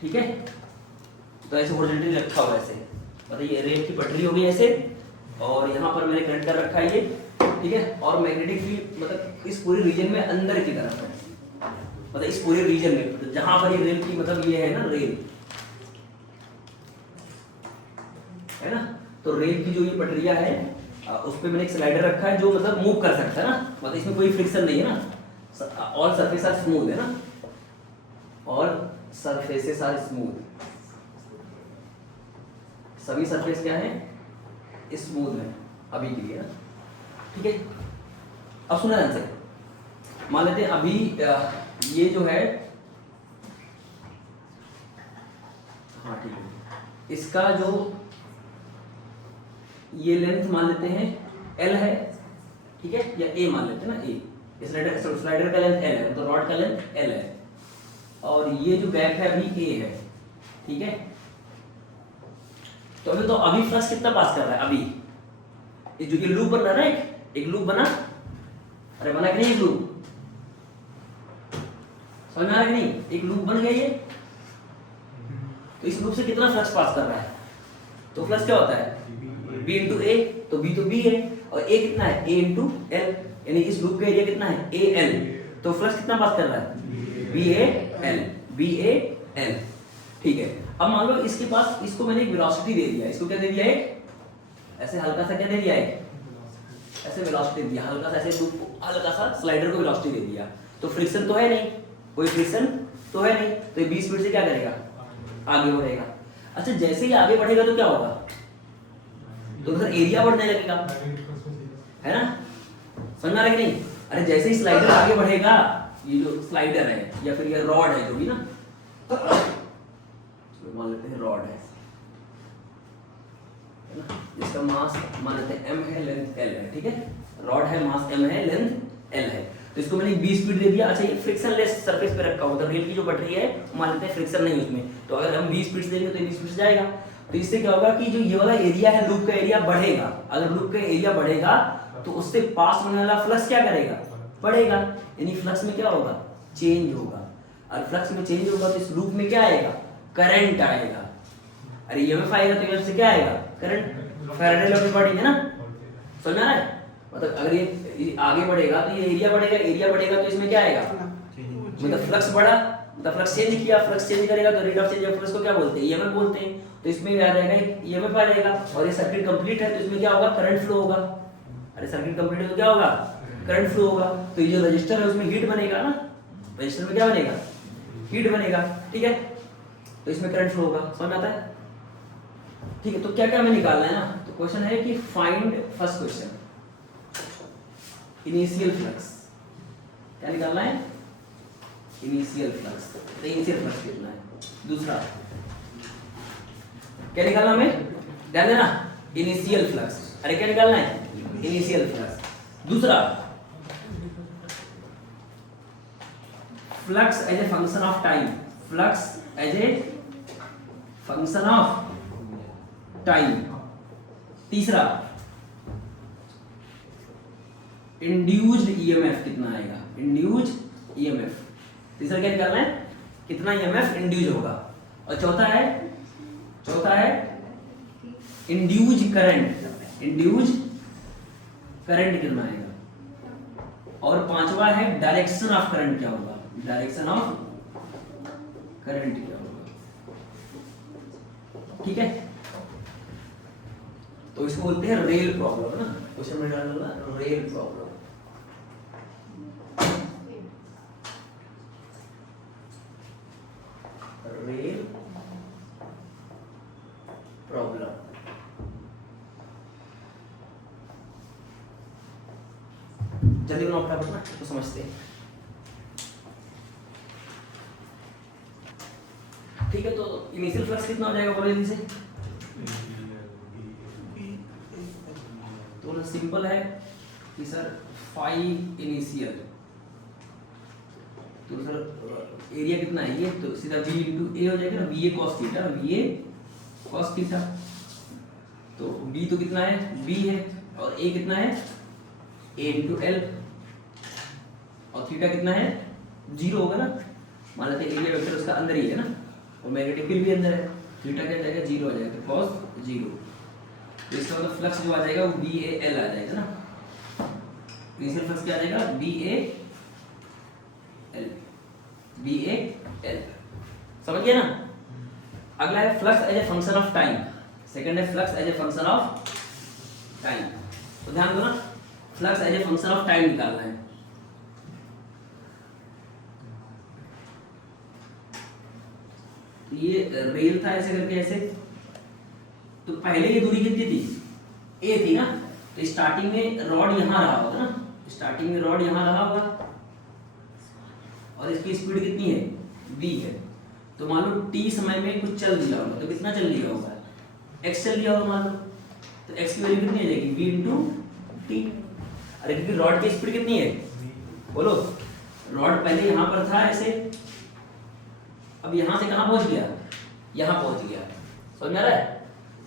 ठीक है, तो ऐसे हॉरिजॉन्टली रखा हुआ है ऐसे, मतलब ये रेल की पटरी हो गई ऐसे और यहाँ पर मैंने कनेक्ट कर रखा है ये। ठीक है, और मैग्नेटिक फील्ड मतलब इस पूरे रीजन में अंदर की तरफ है, मतलब इस पूरे रीजन में तो जहां पर ये रेल की मतलब ये है ना रेल है ना, तो रेल की जो ये पटरिया है उस पे मैंने एक स्लाइडर रखा है जो मतलब मूव कर सकता है ना, मतलब इसमें कोई फ्रिक्शन नहीं है ना, ऑल सरफेस आर स्मूथ है ना, ऑल सरफेसेस आर स्मूथ, सभी सरफेस क्या है स्मूथ है अभी के लिए ना। ठीक है, अब सुना ध्यान से, मान लेते हैं अभी ये जो है, हाँ ठीक है, इसका जो ये लेंथ मान लेते हैं L है, ठीक है, या A मान लेते हैं ना, A स्लाइडर का लेंथ L है तो रॉड का लेंथ L है और ये जो गैप है अभी A है। ठीक है, तो अभी फ्लक्स कितना पास कर रहा है, अभी ये जो लूप बन रहा है ना, एक लूप बना, अरे बना कि नहीं, एक लूप समझ में आ रहा है कि नहीं, एक लूप बन गया ये, तो इस लूप से कितना फ्लक्स पास कर रहा है, तो फ्लक्स क्या होता है B इंटू ए, तो B तो B है और A कितना है A इंटू L, यानी इस लूप का एरिया कितना है AL, तो फ्लक्स कितना पास कर रहा है BAL। ठीक है, अब मान लो इसके पास, इसको मैंने एक वेलोसिटी दे दिया, इसको क्या दे दिया एक ऐसे हल्का सा क्या दे दिया एक ऐसे वेलोसिटी दे दिया, हल्का सा ऐसे लूप को हल्का सा स्लाइडर को वेलोसिटी दे दिया, तो फ्रिक्शन तो है नहीं, कोई फ्रिक्शन तो है नहीं, तो ये 20 स्पीड से क्या करेगा आगे बढ़ेगा। अच्छा जैसे ही आगे बढ़ेगा तो क्या होगा, तो उधर एरिया बढ़ने लगेगा, है ना, समझ में आ रहा है कि नहीं। अरे जैसे ही स्लाइडर आगे बढ़ेगा, ये जो स्लाइडर है या फिर ये रॉड है जो भी ना, मान लेते हैं रॉड है ना, जिसका मास मान लेते हैं M है, लेंथ L है। ठीक है, रॉड है, मास m है, लेंथ l है। तो इसको मैंने b स्पीड दे दिया। अच्छा ये फ्रिक्शनलेस सरफेस पे रखा हुआ, तो रेल की जो पटरी है मान लेते हैं फ्रिक्शन नहीं उसमें, तो अगर हम b स्पीड से देंगे तो ये b स्पीड से जाएगा। तो इससे क्या होगा कि जो ये वाला एरिया है लूप का एरिया बढ़ेगा। अगर लूप का एरिया बढ़ेगा तो उससे पास होने वाला फ्लक्स क्या करेगा, बढ़ेगा। यानी फ्लक्स में क्या होगा, चेंज होगा। और फ्लक्स में चेंज होगा तो इस लूप में क्या आएगा, करंट आएगा। अरे ईएमएफ आएगा तो ईएमएफ से क्या आएगा, करंट। फैराडे लॉ की अकॉर्डिंग है ना, समझ आ रहा है। मतलब अगर ये आगे बढ़ेगा तो ये एरिया बढ़ेगा, एरिया बढ़ेगा तो इसमें क्या आएगा, मतलब फ्लक्स बढ़ा, मतलब फ्लक्स चेंज किया, फ्लक्स चेंज करेगा तो rate of change of flux को क्या बोलते हैं, ईएमएफ बोलते हैं। तो इसमें भी आ जाएगा ईएमएफ आ जाएगा। और ये सर्किट कंप्लीट है तो इसमें क्या होगा, करंट फ्लो होगा। अरे सर्किट कंप्लीट है तो क्या होगा, करंट फ्लो होगा। तो ये जो रजिस्टर है उसमें हीट बनेगा ना, रजिस्टर में क्या बनेगा, हीट बनेगा, ठीक है। तो इसमें करंट फ्लो होगा, समझ आता है, ठीक है। तो क्या क्या हमें निकालना है ना, तो क्वेश्चन है कि find, first question initial flux, क्या निकालना है, इनिशियल फ्लक्स। तो इनिशियल फ्लक्स कितना है। दूसरा क्या निकालना हमें, ध्यान देना, इनिशियल फ्लक्स। अरे क्या निकालना है, इनिशियल फ्लक्स। दूसरा flux as a function of time, flux as a function of time. तीसरा इंड्यूस्ड ईएमएफ कितना आएगा, इंड्यूस्ड ईएमएफ। तीसरा क्या निकालना है, कितना ईएमएफ इंड्यूस होगा। और चौथा है इंड्यूस करंट, इंड्यूस करंट कितना आएगा। और पांचवा है डायरेक्शन ऑफ करंट क्या होगा, डायरेक्शन ऑफ करंट क्या होगा, ठीक है। तो इसको बोलते हैं रेल प्रॉब्लम ना, क्वेश्चन में डालना रेल प्रॉब्लम। रेल प्रॉब्लम, जल्दी बनाओ फटाफट ना, तो समझते हैं, ठीक है। तो इनिशियल फ्लक्स कितना हो जाएगा, बोले जल्दी से। तो सिंपल है कि सर 5 इनिशियल, तो सर एरिया कितना है ये, तो सीधा v इंटू ए हो जाएगा ना, va cos theta, va cos theta. तो b तो कितना है, b है, और a कितना है, a इंटू एल, और थीटा कितना है, 0 होगा ना। मान लेते हैं एरिया वेक्टर उसका अंदर ही है ना, और मैग्नेटिक फील्ड भी अंदर है, थीटा क्या जाएगा, 0 हो जाएगा, cos 0। तो इसका मतलब फ्लक्स जो आ जाएगा वो BAL आ जाएगा ना, इनिशियल फ्लक्स क्या आ जाएगा, BAL, समझ गया ना। अगला है flux as a function of time, second है flux as a function of time. तो ध्यान दो ना, flux as a function of time निकालना है। तो ये रेल था ऐसे करके ऐसे, तो पहले ये दूरी कितनी थी, a थी ना। तो स्टार्टिंग में रॉड यहाँ रहा होगा ना, स्टार्टिंग में रॉड यहाँ रहा होगा, और इसकी स्पीड कितनी है, v है। तो मान लो t समय में कुछ चल दिया होगा, तो कितना चल लिया होगा, x चल लिया होगा मान लो। तो x की वैल्यू कितनी आ जाएगी, v इंटू टी। अरे क्योंकि रॉड की स्पीड कितनी है, बोलो। रॉड पहले यहाँ पर था ऐसे, अब यहाँ से कहाँ पहुँच गया, यहाँ पहुँच गया, समझ में आ रहा है।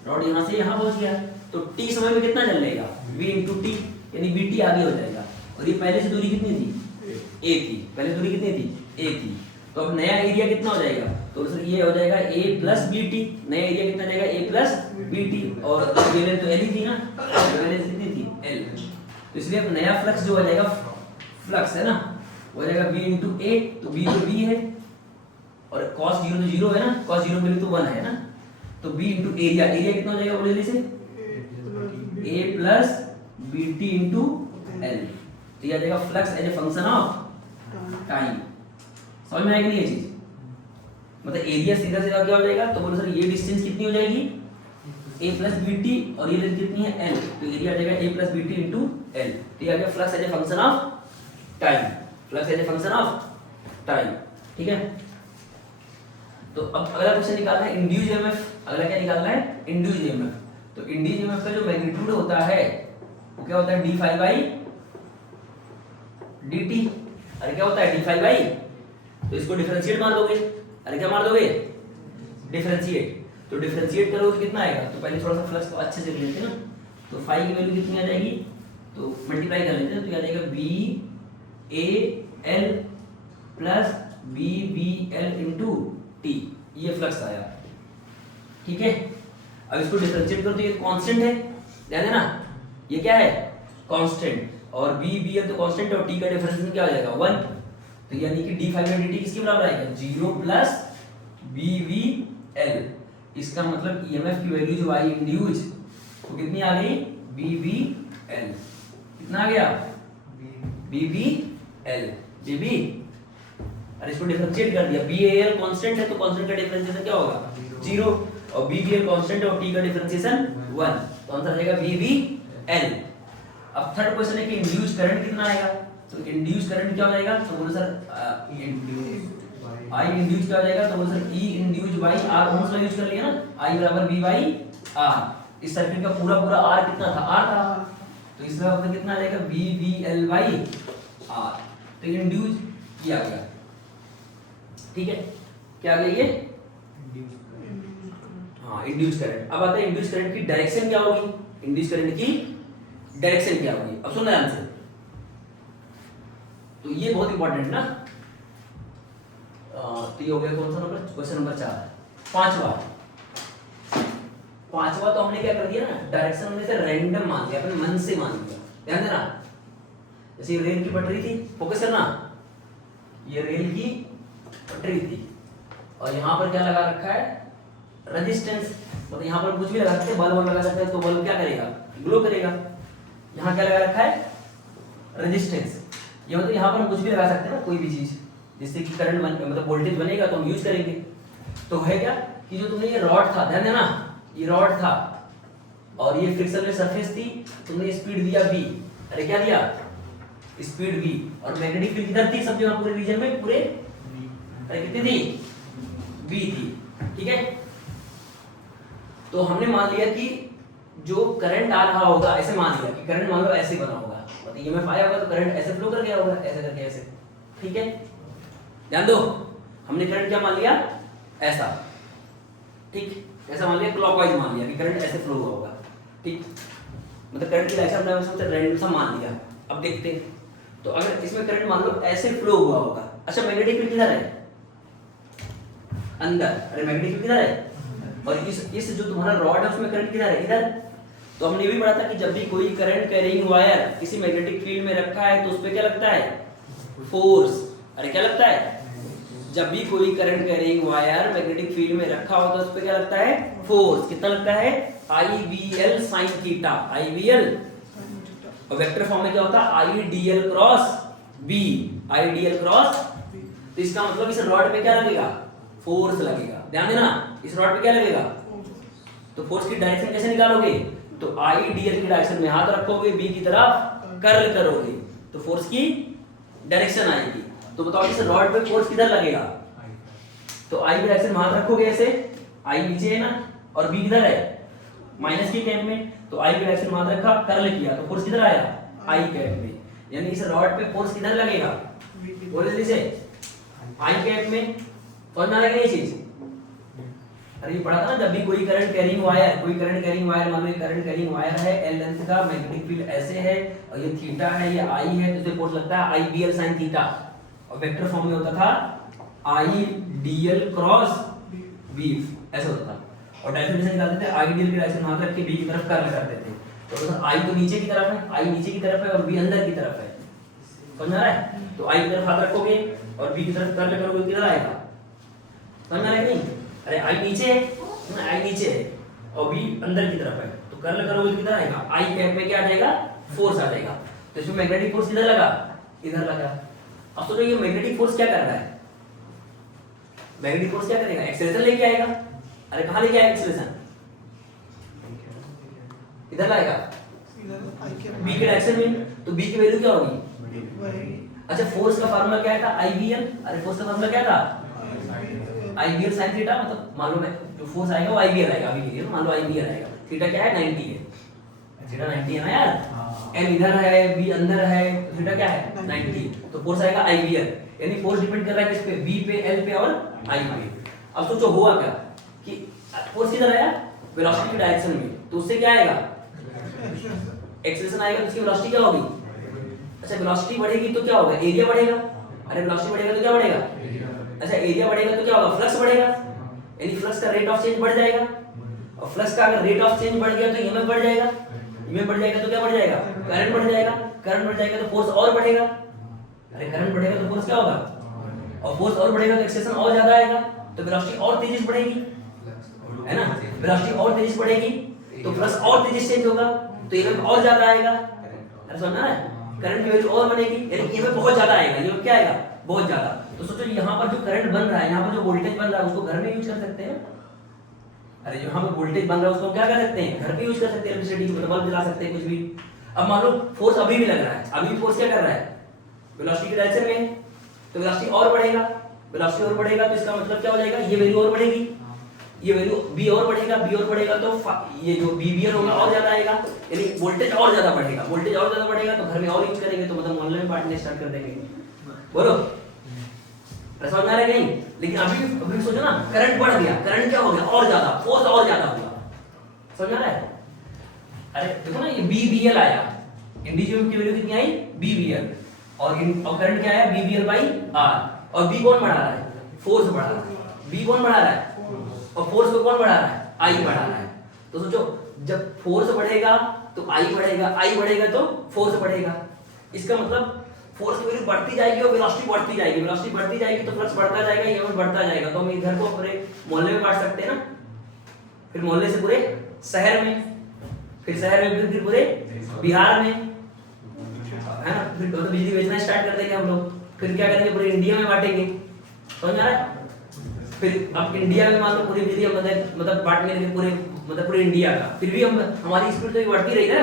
रॉड यहाँ से यहाँ पहुँच गया, तो t समय में कितना चल लेगा, v इंटू टी, यानी bt आगे हो जाएगा। और ये पहले से दूरी कितनी थी, a थी, पहले दूरी कितनी थी, a थी। तो अब नया एरिया कितना हो जाएगा, तो सर ये हो जाएगा a प्लस बी टी। नया एरिया कितना जाएगा, a प्लस बी टी, और ये लेंथ तो l ही थी ना, लेंथ कितनी थी, l। तो इसलिए अब नया फ्लक्स जो हो जाएगा, फ्लक्स है ना, वो हो जाएगा v इंटू a। तो b तो b है, और cos 0 तो 0 है ना, cos 0 वैल्यू तो 1 है ना। तो b इंटू एरिया, एरिया कितना हो जाएगा, बोले जल्दी से, a plus B t into L. तो ये आ जाएगा flux as a function of time. समझ में आएगी नहीं ये चीज, मतलब एरिया सीधा सीधा क्या हो जाएगा, तो बोलो सर ये डिस्टेंस कितनी हो जाएगी, a प्लस बी टी, और ये लेंथ कितनी है, l। तो एरिया आ जाएगा a plus B t into L. तो ये आ गया flux as a function of time, flux as a function of time, ठीक है। तो अब अगला क्वेश्चन निकालना है इंड्यूस्ड ईएमएफ। अगला क्या निकालना है, इंड्यूस्ड ईएमएफ। तो इंड्यूस्ड ईएमएफ का जो मैग्नीट्यूड होता है वो क्या होता है, d फाई बाई dt। अरे क्या होता है डी फाई बाई, तो इसको डिफरेंशिएट मार दोगे। अरे क्या मार दोगे, डिफरेंशिएट। तो डिफरेंशिएट करोगे तो कितना आएगा, तो पहले थोड़ा सा फ्लक्स को अच्छे से लिख लेते हैं ना। तो फाई की वैल्यू कितनी आ जाएगी, तो मल्टीप्लाई कर लेते हैं, तो क्या आ जाएगा B A L plus B B L into t, ये फ्लक्स आया। ठीक है, अब इसको डिफरेंशिएट करो तो ये कांस्टेंट है, ध्यान देना ये क्या है कांस्टेंट, और बी बी एल तो कांस्टेंट है और टी का डिफरेंस में क्या आ जाएगा 1। तो यानी कि d phi by d t किसके बराबर आएगा 0 प्लस बी वी एल। इसका मतलब ईएमएफ की वैल्यू जो आई इंड्यूस वो कितनी आ गई बी बी एल, कितना आ गया B B L B B. अरे इसको डिफरेंशिएट कर दिया, बी ए एल कांस्टेंट है तो कांस्टेंट का डिफरेंशिएशन क्या होगा 0, और बी बी एल कांस्टेंट है और टी का डिफरेंशिएशन 1, तो आंसर आ जाएगा बी बी एल। अब थर्ड क्वेश्चन है कि इंड्यूस करंट कितना आएगा, तो इंड्यूस करंट क्या हो जाएगा, तो बोलो सर आई इंड्यूस क्या हो जाएगा, तो बोलो sir E induce by R, Ohm's law use कर लिया ना, आई बराबर बी बाई आर। इस सर्किट का पूरा पूरा आर कितना था आर था, तो इसका मतलब कितना आ जाएगा B B L by R. तो इंड्यूस किया गया, ठीक है, क्या आ गया ये हाँ इंड्यूस करंट। अब आता है इंड्यूस करंट की डायरेक्शन क्या होगी, इंड्यूस करंट की डायरेक्शन क्या होगी, अब सुनना ध्यान से। तो ये बहुत इंपॉर्टेंट ना, तो ये हो गया कौन सा नंबर, क्वेश्चन नंबर 4। पांचवा तो हमने क्या कर दिया ना, डायरेक्शन हमने से रैंडम मान लिया, अपने मन से मान लिया, ध्यान देना। जैसे रेल की पटरी थी, फोकस करना, ये रेल की पटरी थी और यहाँ पर क्या लगा रखा है रेजिस्टेंस, मतलब यहाँ पर कुछ भी लगा सकते हैं, बल्ब लगा सकते हैं, तो बल्ब क्या करेगा ग्लो करेगा। यहाँ क्या लगा रखा है रेजिस्टेंस, ये मतलब यहाँ पर हम कुछ भी लगा सकते हैं ना, कोई भी चीज जिससे कि करंट मतलब वोल्टेज बनेगा तो हम यूज करेंगे। तो है क्या कि जो तुमने ये रॉड था, ध्यान देना ये रॉड था और ये फ्रिक्शनलेस सरफेस थी, तुमने स्पीड दिया v, अरे क्या दिया स्पीड v, और मैग्नेटिक फील्ड किधर थी सब जगह पूरे रीजन में पूरे, अरे कितनी थी v थी, ठीक है। तो हमने मान लिया कि जो करंट आ रहा होगा, ऐसे मान लिया कि करंट मान लो ऐसे बना होगा, मतलब ईएमएफ आया होगा तो करंट ऐसे फ्लो कर गया होगा, ऐसे करके ऐसे, ठीक है। ध्यान दो, हमने करंट क्या मान लिया ऐसा, ठीक, ऐसा मान लिया क्लॉकवाइज मान लिया कि करंट ऐसे फ्लो हुआ होगा, ठीक, मतलब करंट की डायरेक्शन हमने उसमें रैंडम सा मान लिया। अब देखते हैं, तो अगर इसमें करंट मान लो ऐसे फ्लो हुआ होगा, अच्छा मैग्नेटिक फील्ड किधर है अंदर, अरे मैग्नेटिक फील्ड किधर है, और इस जो तुम्हारा रॉड है उसमें करंट किधर है इधर। तो हमने ये भी पढ़ा था कि जब भी कोई करंट कैरिंग वायर किसी मैग्नेटिक फील्ड में रखा है तो उस पर क्या लगता है फोर्स, अरे क्या लगता है, जब भी कोई current carrying wire magnetic field में रखा हो तो उस पर क्या लगता है फोर्स, कितना लगता है I V L sine theta, I V L, और वेक्टर फॉर्म में क्या होता है I d L cross B, I d L cross. तो इसका मतलब इस रॉड पे क्या लगेगा फोर्स लगेगा, ध्यान देना इस रॉड पे क्या लगेगा, तो फोर्स की डायरेक्शन कैसे निकालोगे, तो आई डी एल की डायरेक्शन में हाथ रखोगे, बी की तरफ कर्ल करोगे तो फोर्स की डायरेक्शन आएगी। तो बताओ इस रॉड पे फोर्स किधर लगेगा, तो आई की डायरेक्शन में हाथ रखोगे ऐसे, आई नीचे है ना और बी किधर है माइनस की कैप में, तो आई की डायरेक्शन में हाथ रखा कर्ल किया तो फोर्स किधर आया आई कैप में, यानी इस रॉड पे फोर्स किधर लगेगा बोले से आई कैप में, समझ में आ रहा है ये चीज। अरे ये पढ़ा था ना, जब भी कोई करंट कैरिंग वायर, कोई करंट कैरिंग वायर मान लो ये करंट कैरिंग वायर है एल लेंथ का, मैग्नेटिक फील्ड ऐसे है और ये थीटा है ये आई है, तो इसे फोर्स लगता है I B L sine theta, और वेक्टर फॉर्म में होता था I d L cross B, ऐसा होता था। और डायरेक्शन कैसे निकालते थे, आई डी एल की डायरेक्शन हाथ रख के बी की तरफ कर्ल करते थे, तो आई तो नीचे की तरफ है, आई नीचे की तरफ है और बी अंदर की तरफ है, समझ में आ रहा है। तो आई की तरफ हाथ रखोगे और बी की तरफ कर्ल करोगे किधर आएगा, समझ में आ रहा है नहीं, अरे आई नीचे है ना, आई नीचे है और बी अंदर की तरफ है, तो कर्ल करोगे किधर आएगा आई कैप में क्या आ जाएगा फोर्स आ जाएगा। तो इसमें मैग्नेटिक फोर्स किधर लगा इधर लगा। अब तो ये मैग्नेटिक फोर्स क्या कर रहा है, मैग्नेटिक फोर्स क्या करेगा एक्सेलरेशन लेके आएगा, अरे कहां लेके आएगा एक्सेलरेशन इधर लाएगा बी के डायरेक्शन में, तो बी की वैल्यू क्या होगी, अच्छा फोर्स का फार्मूला क्या था आई वी एल, अरे फोर्स का फार्मूला क्या था आई वी एल साइन थीटा, मतलब मान लो जो फोर्स आएगा वो आई वी एल आएगा, अभी के लिए मान लो आई वी एल आएगा, थीटा क्या है 90 है, थीटा 90 है ना यार, m इधर है, b अंदर है, तो थीटा क्या है 90, तो फोर्स आएगा I V L, यानी फोर्स डिपेंड कर रहा है किस पे, b पे, l पे और I पे। अब सोचो हुआ क्या कि फोर्स किधर आया, वेलोसिटी की डायरेक्शन में, तो उससे क्या आएगा एक्सेलरेशन आएगा, तो उसकी वेलोसिटी क्या होगी, अच्छा वेलोसिटी बढ़ेगी तो क्या होगा, एरिया बढ़ेगा, अरे वेलोसिटी बढ़ेगा तो क्या बढ़ेगा, अच्छा एरिया बढ़ेगा तो क्या होगा, फ्लक्स बढ़ेगा, यानी फ्लक्स का रेट ऑफ चेंज बढ़ जाएगा, और फ्लक्स का अगर रेट ऑफ चेंज बढ़ गया तो ईएमएफ बढ़ जाएगा, ईएमएफ बढ़ जाएगा तो क्या बढ़ जाएगा, करंट बढ़ जाएगा, करंट बढ़ जाएगा तो फोर्स और बढ़ेगा, अरे करंट बढ़ेगा तो फोर्स क्या होगा, और फोर्स और बढ़ेगा तो एक्सेलरेशन और ज्यादा आएगा, तो वेलोसिटी और तेजी से बढ़ेगी, है ना, वेलोसिटी और तेजी से बढ़ेगी तो फ्लक्स और तेजी से चेंज होगा, तो ईएमएफ और ज्यादा आएगा, अरे समझना है, करंट की वैल्यू और बनेगी, यानी ईएमएफ बहुत ज्यादा आएगा, ईएमएफ क्या आएगा बहुत ज्यादा। तो सोचो यहाँ पर जो करंट बन रहा है, यहाँ पर जो वोल्टेज बन रहा है उसको घर में यूज कर सकते हैं, अरे जो यहाँ पे वोल्टेज बन रहा है उसको क्या कर सकते हैं, घर पे यूज कर सकते हैं, इलेक्ट्रिसिटी को बल्ब जला सकते हैं, कुछ भी। अब मान लो फोर्स अभी भी लग रहा है, अभी फोर्स क्या कर रहा है, वेलोसिटी की डायरेक्शन में, तो वेलोसिटी और बढ़ेगा, वेलोसिटी और बढ़ेगा तो इसका मतलब क्या हो जाएगा, ये वैल्यू और बढ़ेगी, ये वैल्यू b और बढ़ेगा, b और बढ़ेगा तो ये जो BBL होगा और ज्यादा आएगा, यानी वोल्टेज और ज्यादा बढ़ेगा, वोल्टेज और ज्यादा बढ़ेगा तो घर में और यूज करेंगे, तो मतलब मोहल्ले में बांटने स्टार्ट कर देंगे, बोलो समझ में आ रहा है नहीं। लेकिन अभी सोचो ना, करंट बढ़ गया, करंट क्या हो गया और ज्यादा, फोर्स और ज्यादा होगा, समझ में आ रहा है। अरे देखो ना ये BBL आया, इंडिविजुअल की वैल्यू कितनी आई BBL, और करंट क्या आया BBL बाई R, और B कौन बढ़ा रहा है, फोर्स बढ़ा रहा है, B कौन बढ़ा रहा है, और फोर्स को कौन बढ़ा रहा है, I बढ़ा रहा है। तो सोचो जब फोर्स बढ़ेगा तो I बढ़ेगा, I बढ़ेगा तो फोर्स बढ़ेगा, इसका मतलब फोर्स की वैल्यू बढ़ती जाएगी और वेलोसिटी बढ़ती जाएगी, वेलोसिटी बढ़ती जाएगी तो फ्लक्स बढ़ता जाएगा, ईएमएफ बढ़ता जाएगा, तो हम इधर को पूरे मोहल्ले में बांट सकते हैं ना, फिर मोहल्ले से पूरे शहर में, फिर शहर में फिर पूरे बिहार में, है ना, फिर तो बिजली बेचना स्टार्ट कर देंगे हम लोग, फिर क्या करेंगे पूरे इंडिया में बांटेंगे, समझ आ रहा है। फिर अब इंडिया में मान लो पूरी बिजली मतलब बांटने के पूरे मतलब पूरे इंडिया का, फिर भी हम हमारी स्पीड तो बढ़ती रही ना,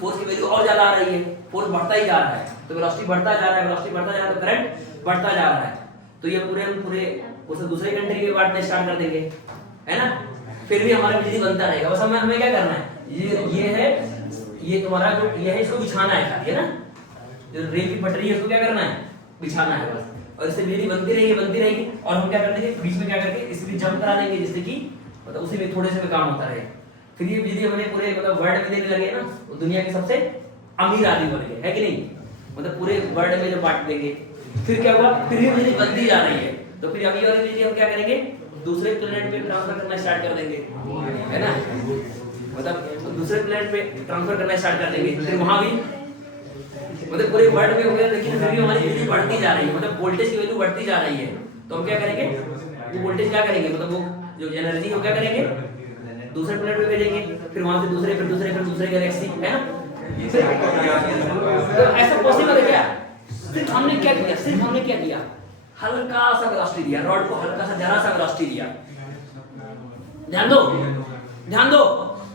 फोर्स की वैल्यू और ज्यादा आ रही है, फोर्स बढ़ता ही जा रहा है, तो वेलोसिटी बढ़ता जा रहा है, वेलोसिटी बढ़ता जा रहा है तो करंट बढ़ता जा रहा है, तो ये पूरे हम पूरे उसे दूसरे कंट्री में बांटने स्टार्ट कर देंगे, है ना, फिर भी हमारा बिजली बनता रहेगा। बस हमें क्या करना है, ये है, ये तुम्हारा जो ये है इसको बिछाना है खाली, है ना, जो रेल की पटरी है उसको क्या करना है, बिछाना है बस, और इससे बिजली बनती रहेगी, और हम क्या कर देंगे बीच में क्या करके इसमें जंप करा देंगे, जिससे कि मतलब उसी में थोड़े से में काम होता रहे, फिर ये बिजली हमने पूरे मतलब वर्ल्ड में देने लगे ना, दुनिया के सबसे अमीर आदमी बन गए, है कि नहीं, मतलब पूरे वर्ल्ड में जो बांट देंगे, फिर क्या हुआ, फिर भी बिजली बनती जा रही है, तो फिर अमीर वाली बिजली हम क्या करेंगे, दूसरे प्लेनेट पे ट्रांसफर करना स्टार्ट कर देंगे, है ना, मतलब दूसरे प्लेनेट पे ट्रांसफर करना स्टार्ट कर देंगे, फिर वहां भी मतलब पूरे वर्ल्ड में हो गया, लेकिन फिर भी हमारी बिजली बढ़ती जा रही है, मतलब वोल्टेज की वैल्यू बढ़ती जा रही है, तो हम क्या करेंगे, वो वोल्टेज क्या करेंगे, मतलब वो जो एनर्जी है क्या करेंगे, दूसरे प्लेनेट पे भेजेंगे, फिर वहां से दूसरे गैलेक्सी, है ना, तो ऐसा पॉसिबल है क्या, सिर्फ हमने क्या किया, हल्का सा वेलोसिटी दिया, रॉड को हल्का सा जरा सा वेलोसिटी दिया, ध्यान दो,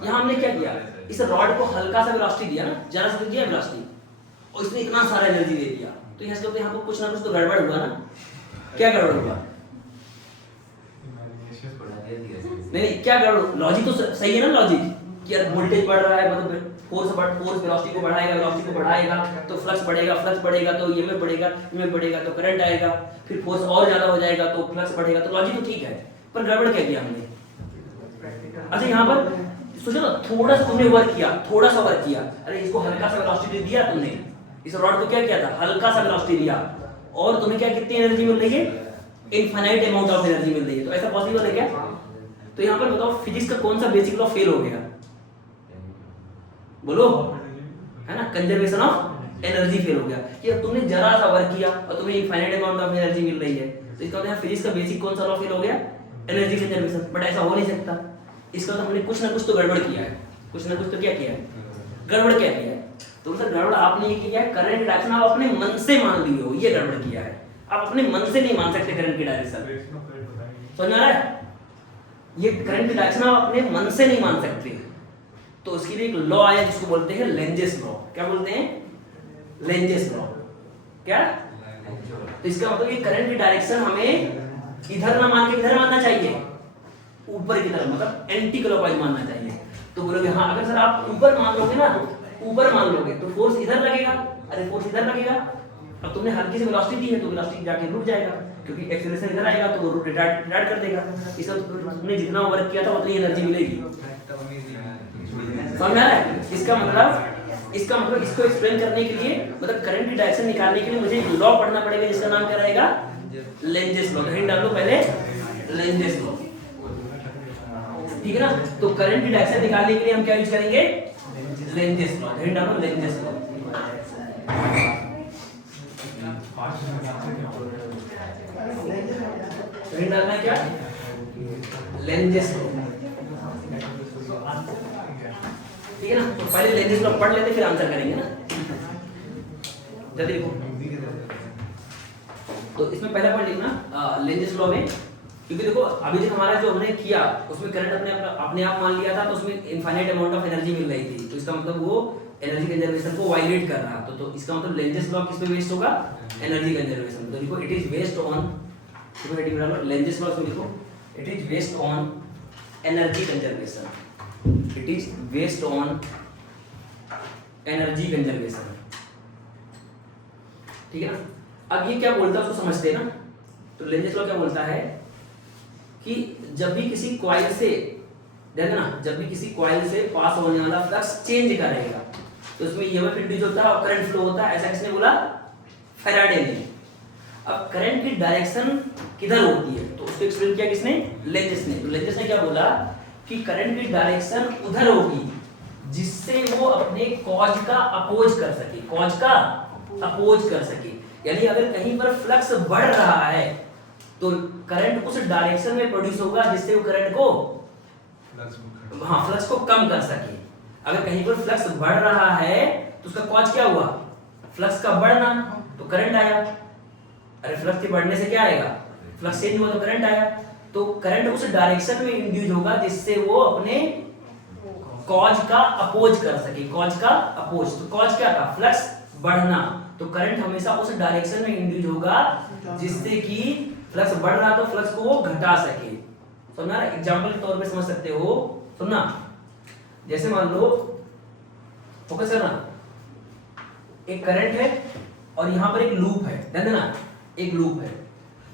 यहाँ हमने क्या किया, इस रॉड को हल्का सा वेलोसिटी दिया ना, जरा सा दिया वेलोसिटी, और इसने इतना सारा एनर्जी दे दिया, तो यहाँ पर कुछ ना कुछ तो गड़बड़ हुआ ना, क्या गड़बड़ हुआ, नहीं क्या गड़बड़, लॉजिक तो सही है ना, लॉजिक कि यार वोल्टेज बढ़ रहा है, मतलब फोर्स वेलोसिटी को बढ़ाएगा तो फ्लक्स बढ़ेगा तो ईएमएफ बढ़ेगा तो करंट आएगा, फिर फोर्स और ज्यादा हो जाएगा तो फ्लक्स बढ़ेगा, तो लॉजिक तो ठीक है, पर गड़बड़ क्या किया हमने। अच्छा यहाँ पर सोचो ना, थोड़ा सा तुमने वर्क किया, अरे इसको हल्का सा वेलोसिटी दिया तुमने, इस रॉड को क्या किया था, हल्का सा वेलोसिटी दिया, और तुम्हें क्या कितनी एनर्जी मिल रही है, इनफाइनाइट अमाउंट ऑफ एनर्जी मिल रही है, तो ऐसा पॉसिबल है क्या। तो यहाँ पर बताओ फिजिक्स का कौन सा बेसिक लॉ फेल हो गया, बोलो, है ना, कंजर्वेशन ऑफ एनर्जी फेल हो गया, कि अब तुमने जरा सा वर्क किया और तुम्हें इनफाइनाइट अमाउंट ऑफ एनर्जी मिल रही है, तो इसका मतलब फिजिक्स का बेसिक कौन सा लॉ फेल हो गया, एनर्जी कंजर्वेशन। बट ऐसा हो नहीं सकता, इसका तो हमने कुछ ना कुछ तो गड़बड़ किया है, कुछ ना कुछ तो क्या किया है, गड़बड़ क्या किया है। तो सर गड़बड़ आपने ये किया है, करंट की डायरेक्शन आप अपने मन से मान लिए हो, ये गड़बड़ किया है, आप अपने मन से नहीं मान सकते करंट की डायरेक्शन, समझ में आ रहा है, ये करंट की डायरेक्शन आप अपने मन से नहीं मान सकते, तो उसके लिए एक लॉ आया जिसको बोलते हैं लेंजेस लॉ। क्या बोलते हैं, लेंजेस लॉ, क्या, तो इसका मतलब ये करंट की डायरेक्शन हमें इधर ना मान के इधर मानना चाहिए, ऊपर की तरफ, मतलब एंटी क्लॉकवाइज मानना चाहिए। तो बोलोगे हाँ, अगर सर आप ऊपर मान लोगे ना, ऊपर मान लोगे तो फोर्स इधर लगेगा, अरे फोर्स इधर लगेगा। अब तुमने हल्की सी वेलोसिटी दी है तो वेलोसिटी जाके रुक जाएगा, क्योंकि एक्सेलरेशन इधर आएगा तो वो रिटार्ड कर देगा। इसका तुमने जितना वर्क किया था उतनी एनर्जी मिलेगी। समझ में आ रहा है? इसका मतलब इसको एक्सप्लेन करने के लिए, मतलब करंट की डायरेक्शन निकालने के लिए मुझे एक लॉ पढ़ना पड़ेगा जिसका नाम क्या रहेगा, लेंजेस लॉ। हिंट डाल दो पहले, लेंजेस लॉ, ठीक है ना। तो करंट की डायरेक्शन निकालने के लिए हम क्या यूज करेंगे, लेंजेस लॉ। हिंट डालो, लेंजेस लॉ। हिंट डालना है क्या, लेंजेस लॉ, ठीक है ना। तो पहले लेंजेस लॉ पढ़ लेते फिर आंसर करेंगे ना। जल्दी देखो, तो इसमें पहला पॉइंट लिखना लेंजेस लॉ में, क्योंकि देखो अभी तक हमारा जो हमने किया उसमें करंट अपने आप मान लिया था, तो उसमें इनफाइनाइट अमाउंट ऑफ एनर्जी मिल रही थी, तो इसका मतलब वो एनर्जी कंजर्वेशन को वायलेट कर रहा। तो इसका मतलब लेंजेस लॉ किस पे बेस्ड होगा, एनर्जी कंजर्वेशन। तो देखो इट इज बेस्ड ऑन, देखो हेडिंग डालो लेंजेस लॉ में, देखो it is based on energy conservation, it is based on energy conservation, ठीक है ना। अब ये क्या बोलता है उसको समझते हैं ना। तो लेंजेस लॉ क्या बोलता है कि जब भी किसी कॉइल से, देखना ना, जब भी किसी कॉइल से पास होने वाला फ्लक्स चेंज करेगा तो उसमें ईएमएफ इंड्यूस होता है और करंट फ्लो होता है, ऐसा किसने बोला, फैराडे ने। अब करंट की डायरेक्शन किधर होती है तो उसको एक्सप्लेन किया किसने, लेंजेस ने। तो लेंजेस ने क्या बोला कि करंट की डायरेक्शन उधर होगी जिससे वो अपने कॉज का अपोज कर सके, कॉज का अपोज कर सके। यानी अगर कहीं पर फ्लक्स बढ़ रहा है तो करंट उस डायरेक्शन में प्रोड्यूस होगा जिससे वो करंट को, हाँ, फ्लक्स को कम कर सके। अगर कहीं पर फ्लक्स बढ़ रहा है तो उसका कॉज क्या हुआ, फ्लक्स का बढ़ना, तो करंट आया। अरे फ्लक्स के बढ़ने से क्या आएगा, फ्लक्स चेंज हुआ तो करंट आया। तो करंट उस डायरेक्शन में इंड्यूस होगा जिससे वो अपने कॉज का अपोज कर सके, कॉज का अपोज। तो कॉज क्या था, फ्लक्स बढ़ना, तो करंट हमेशा उस डायरेक्शन में इंड्यूस होगा जिससे कि फ्लक्स बढ़ रहा तो फ्लक्स को वो घटा सके। समझना, एग्जांपल के तौर पे समझ सकते हो, सुनना। जैसे मान लो, फोकस करना, एक करंट है और यहाँ पर एक लूप है, ध्यान देना, एक लूप है।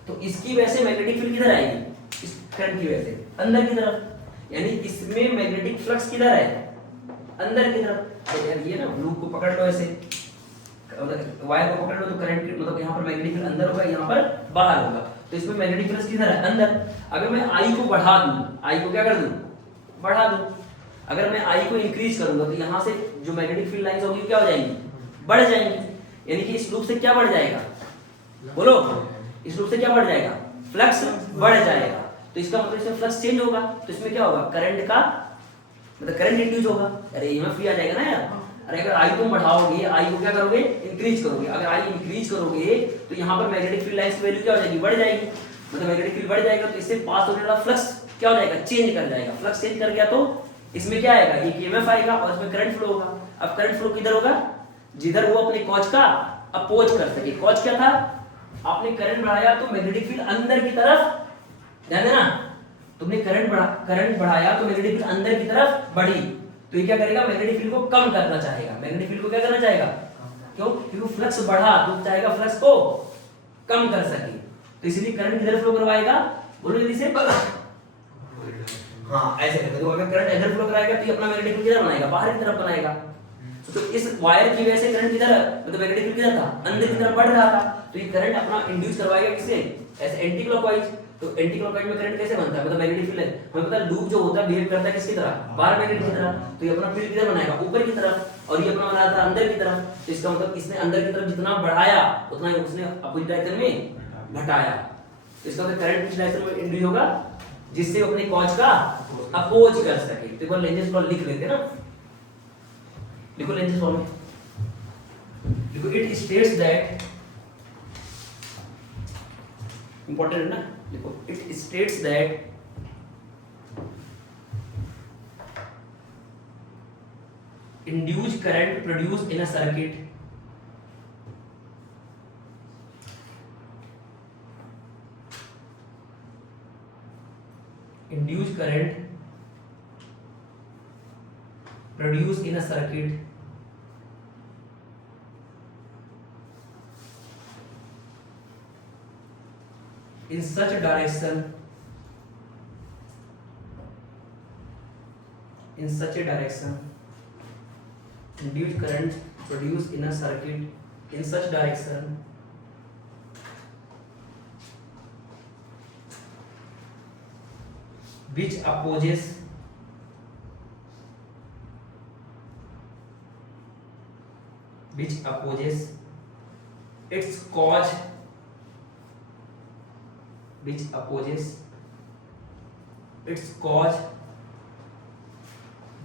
तो इसकी वजह से मैग्नेटिक फील्ड किधर आएगी, इस करंट की वजह से अंदर की तरफ, यानी इसमें मैग्नेटिक फ्लक्स किधर है, अंदर की तरफ। तो यार ये ना लूप को पकड़ लो ऐसे, वायर को पकड़ लो तो करंट मतलब यहाँ पर मैग्नेटिक फील्ड अंदर होगा, यहाँ पर बाहर होगा। तो इसमें मैग्नेटिक फ्लक्स किधर है, अंदर। अगर मैं आई को बढ़ा दूं, आई को क्या कर दूं, बढ़ा दूं। अगर मैं आई को इंक्रीज करूंगा तो यहाँ से जो मैग्नेटिक फील्ड लाइंस होगी क्या हो जाएंगी, बढ़ जाएंगी। यानी कि इस लूप से क्या बढ़ जाएगा, बोलो, इस लूप से क्या बढ़ जाएगा, फ्लक्स बढ़ जाएगा। तो इसका मतलब इसमें फ्लक्स चेंज होगा, तो इसमें क्या होगा, करंट का मतलब करंट इंड्यूस होगा। अरे ईएमएफ भी आ जाएगा ना यार। अरे अगर आई तुम बढ़ाओगे, आई को क्या करोगे, इंक्रीज करोगे। अगर आई इंक्रीज करोगे तो यहाँ पर मैग्नेटिक फील्ड लाइंस की वैल्यू क्या हो जाएगी, बढ़ जाएगी। मतलब मैग्नेटिक फील्ड बढ़ जाएगा तो इससे पास होने वाला फ्लक्स क्या हो जाएगा, चेंज कर जाएगा। फ्लक्स चेंज कर गया तो इसमें क्या आएगा, एक ईएमएफ आएगा और इसमें करंट फ्लो होगा। अब करंट फ्लो किधर होगा, जिधर वो अपने कॉज का अपोज कर सके। कॉज क्या था, आपने करंट बढ़ाया तो मैग्नेटिक फील्ड अंदर की तरफ, ध्यान देना, तुमने करंट बढ़ाया तो मैग्नेटिक फील्ड अंदर की तरफ बढ़ी। तो ये क्या करेगा, मैग्नेटिक फील्ड को कम करना चाहेगा। मैग्नेटिक फील्ड को क्या करना चाहेगा, क्यों, क्योंकि फ्लक्स बढ़ा तो चाहेगा फ्लक्स को कम कर सके। तो इसलिए करंट किधर फ्लो करवाएगा, बोलो जल्दी से, हाँ ऐसे करके। तो अगर करंट इधर फ्लो कराएगा तो ये अपना मैग्नेटिक फील्ड किधर बनाएगा, बाहर की तरफ बनाएगा। तो इस वायर की वजह से करंट किधर, मतलब मैग्नेटिक फील्ड किधर था, अंदर की तरफ बढ़ रहा था। तो ये करंट अपना इंड्यूस करवाएगा किससे, ऐसे एंटी क्लॉकवाइज। तो एंटी क्लॉकवाइज में करंट कैसे बनता है, मतलब मैग्नेटिक फील्ड है, हमें पता है लूप जो होता है बिहेव करता है किसकी तरह, बाहर मैग्नेटिक की तरह। तो ये अपना फील्ड किधर बनाएगा, ऊपर की तरफ, और ये अपना बना था अंदर की तरफ। तो इसका मतलब इसने अंदर की तरफ जितना बढ़ाया उतना ही उसने अपोजिट डायरेक्शन में घटाया। तो इसका मतलब करंट किस डायरेक्शन में इंड्यूस होगा, जिससे वो अपने कॉज का अपोज कर सके। तो एक बार लेंजेस लॉ लिख लेते हैं ना, लिखो लेंजेस लॉ में, देखो इट स्टेट्स दैट, इंपॉर्टेंट है ना, देखो it states that induced current produced in a circuit induced current produce in a circuit in such a direction induced current produced in a circuit in such direction which opposes its cause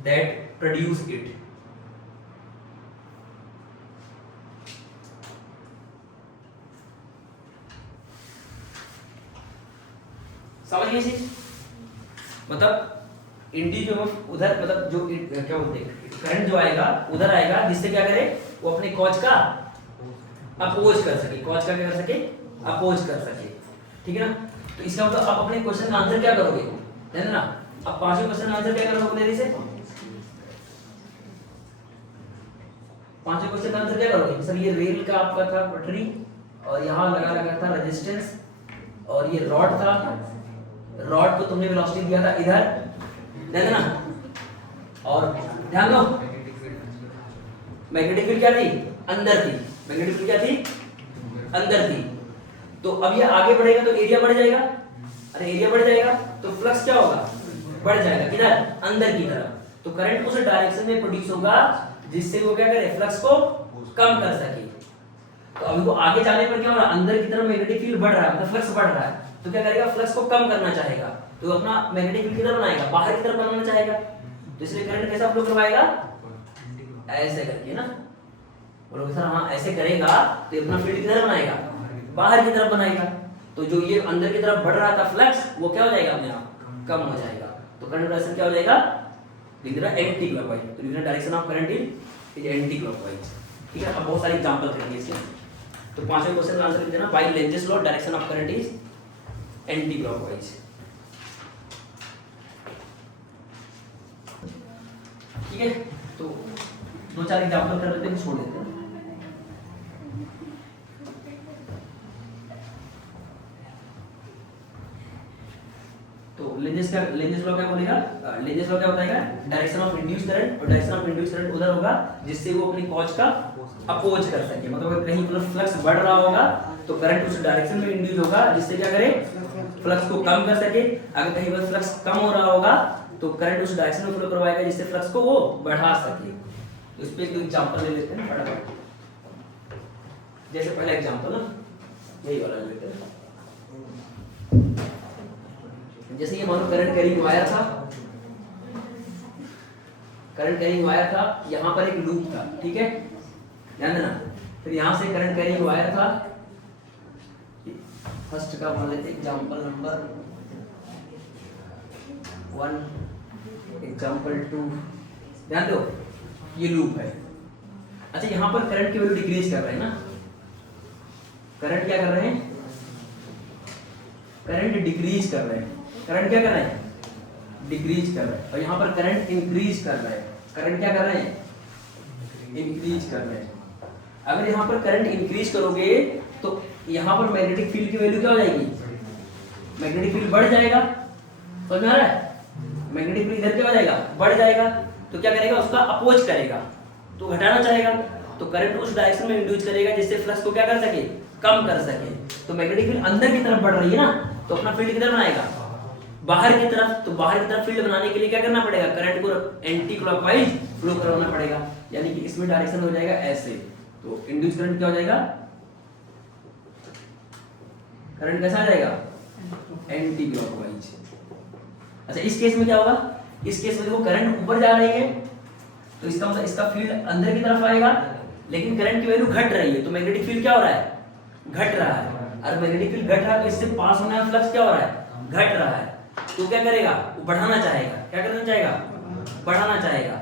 that produce it. समझ गए चीज? मतलब individual उधर मतलब जो क्या बोलते हैं करंट जो आएगा उधर आएगा जिससे क्या करे वो अपने कॉज का अपोज कर सके, कॉज का क्या कर सके अपोज कर सके, ठीक है ना। तो इसका मतलब आप अपने क्वेश्चन का आंसर क्या करोगे, है ना। अब पांचवें क्वेश्चन का आंसर क्या करोगे जल्दी से, पांचवें क्वेश्चन का आंसर क्या करोगे। सर ये रेल का आपका था पटरी और यहाँ लगा था रेजिस्टेंस और ये रॉड था, रॉड को तुमने वेलोसिटी दिया था इधर, है ना। और ध्यान दो मैग्नेटिक फील्ड क्या थी अंदर थी, मैग्नेटिक फील्ड क्या थी अंदर थी। तो अब ये आगे बढ़ेगा तो एरिया बढ़ जाएगा, अरे एरिया बढ़ जाएगा तो फ्लक्स क्या होगा बढ़ जाएगा किधर अंदर की तरफ। तो करंट उस डायरेक्शन में प्रोड्यूस होगा जिससे वो क्या करे फ्लक्स को कम कर सके। तो अभी वो आगे जाने पर क्या हो रहा है अंदर की तरफ मैग्नेटिक फील्ड बढ़ रहा है, मतलब फ्लक्स बढ़ रहा है, तो क्या करेगा फ्लक्स को कम करना चाहेगा, तो अपना मैग्नेटिक फील्ड किधर बनाएगा बाहर की तरफ बनाना चाहेगा। तो इसलिए करंट कैसा फ्लो करवाएगा ऐसे करके ना, बोलोगे सर हाँ ऐसे करेगा तो अपना फील्ड किधर बनाएगा बाहर की तरफ बनाएगा। तो जो ये अंदर की तरफ बढ़ रहा था फ्लक्स वो क्या हो जाएगा अपने आप कम हो जाएगा। तो करंट डायरेक्शन क्या हो जाएगा लिख रहा एंटी क्लॉकवाइज, तो लिख रहा direction of current is anti clockwise, ठीक है। अब बहुत सारे एग्जांपल करेंगे इसके। तो पांचवें क्वेश्चन का आंसर लिख देना by Lenz's law direction of current is anti clockwise, ठीक है। तो दो चार एग्जांपल कर लेते हैं छोड़ देते हैं। तो लेंजेस लॉ क्या बोलेगा, लेंजेस लॉ क्या बताएगा डायरेक्शन ऑफ इंड्यूस्ड करंट, और डायरेक्शन ऑफ इंड्यूस्ड करंट उधर होगा जिससे वो अपनी कॉज का अपोज कर सके, मतलब अगर कहीं पर फ्लक्स बढ़ रहा होगा तो करंट उस डायरेक्शन में इंड्यूस होगा जिससे क्या करे फ्लक्स को कम कर सके। अगर कहीं पर फ्लक्स कम हो रहा होगा तो करंट उस डायरेक्शन में फ्लो करवाएगा जिससे फ्लक्स को वो बढ़ा सके। तो इस पे एक एग्जांपल ले लेते हैं फटाफट, जैसे पहला एग्जांपल ना यही वाला ले लेते हैं। जैसे ये मानो करंट कैरिंग वायर था, करंट कैरिंग वायर था, यहाँ पर एक लूप था, ठीक है ध्यान देना। फिर यहाँ से करंट कैरिंग वायर था, फर्स्ट का मान लेते एग्जांपल नंबर 1, एग्जांपल 2, ध्यान दो ये लूप है। अच्छा यहाँ पर करंट की वैल्यू डिक्रीज कर रहे हैं ना, करंट क्या कर रहे हैं करंट डिक्रीज कर रहे हैं, करंट क्या कर रहे हैं डिक्रीज कर रहे हैं। और यहाँ पर करंट इंक्रीज कर रहे हैं, करंट क्या कर रहे हैं इंक्रीज कर रहे हैं। अगर यहाँ पर करंट इंक्रीज करोगे तो यहाँ पर मैग्नेटिक फील्ड की वैल्यू क्या हो जाएगी मैग्नेटिक फील्ड बढ़ जाएगा, समझ में आ रहा है। मैग्नेटिक फील्ड इधर क्या हो जाएगा बढ़ जाएगा, तो क्या करेगा उसका अपोज करेगा, तो घटाना चाहेगा, तो करंट उस डायरेक्शन में इंड्यूस करेगा जिससे फ्लक्स को क्या कर सके कम कर सके। तो मैग्नेटिक फील्ड अंदर की तरफ बढ़ रही है ना, तो अपना फील्ड किधर बनाएगा बाहर की तरफ। तो बाहर की तरफ फील्ड बनाने के लिए क्या करना पड़ेगा करंट को एंटी क्लॉकवाइज फ्लो करवाना पड़ेगा, यानी कि इसमें डायरेक्शन हो जाएगा ऐसे। तो इंड्यूस करंट क्या हो जाएगा करंट कैसा आ जाएगा एंटी क्लॉकवाइज। अच्छा इस केस में क्या होगा, इस केस में देखो करंट ऊपर जा रही है तो इसका मतलब इसका फील्ड अंदर की तरफ आएगा, लेकिन करंट की वैल्यू घट रही है तो मैग्नेटिक फील्ड क्या हो रहा है घट रहा है। और मैग्नेटिक फील्ड घट रहा है तो इससे पास होने वाला फ्लक्स क्या हो रहा है घट रहा है, तो क्या करेगा वो बढ़ाना चाहेगा, क्या करना चाहेगा बढ़ाना चाहेगा,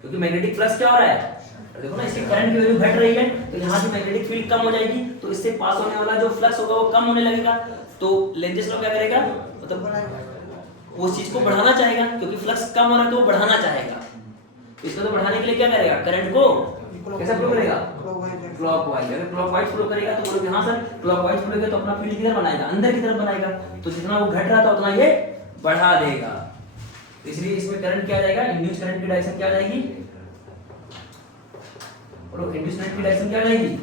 क्योंकि मैग्नेटिक फ्लक्स क्या हो रहा है देखो ना इसकी करंट की वैल्यू घट रही है तो यहाँ से मैग्नेटिक फील्ड कम हो जाएगी, तो इससे पास होने वाला जो फ्लक्स होगा वो कम होने लगेगा। तो लेंजेस लॉ क्या करेगा मतलब वो चीज को बढ़ाना चाहेगा, क्योंकि फ्लक्स कम हो रहा है तो वो बढ़ाना चाहेगा। इसको तो बढ़ाने के लिए क्या करेगा, करंट को कैसे फ्लो करेगा, क्लॉकवाइज। अगर क्लॉकवाइज फ्लो करेगा तो बोलोगे हाँ सर क्लॉकवाइज फ्लो करेगा तो अपना फील्ड किधर बनाएगा, अंदर की तरफ बनाएगा, तो जितना वो घट रहा था उतना ये बढ़ा देगा। इसलिए इसमें करंट क्या आ जाएगा, इंड्यूस करंट की डायरेक्शन क्या आ जाएगी, बोलो इंड्यूस करंट की डायरेक्शन क्या आ जाएगी,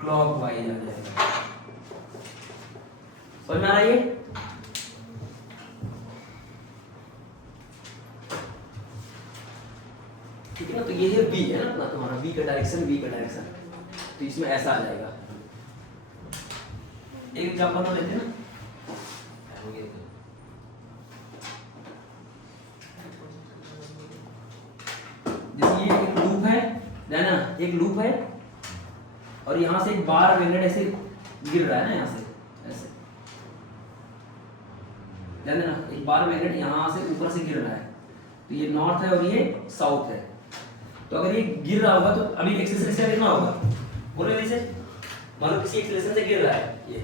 क्लॉकवाइज आ जाएगा। समझ में आ रहा है ये? ठीक है ना, तो ये है बी है ना तुम्हारा, बी का डायरेक्शन, बी का डायरेक्शन, तो इसमें ऐसा आ जाएगा। एक एग्जांपल और लेते हैं ना, जैसे ये एक लूप है, ध्यान देना एक लूप है और यहाँ से एक बार मैग्नेट ऐसे गिर रहा है ना, यहाँ से ऐसे, ध्यान देना एक बार मैग्नेट यहाँ से ऊपर से गिर रहा है, तो ये नॉर्थ है और ये साउथ है। तो अगर ये गिर रहा होगा तो अभी एक्सेलरेशन क्या देखना होगा, बोलो जैसे मान लो किसी एक्सेलरेशन से गिर रहा है ये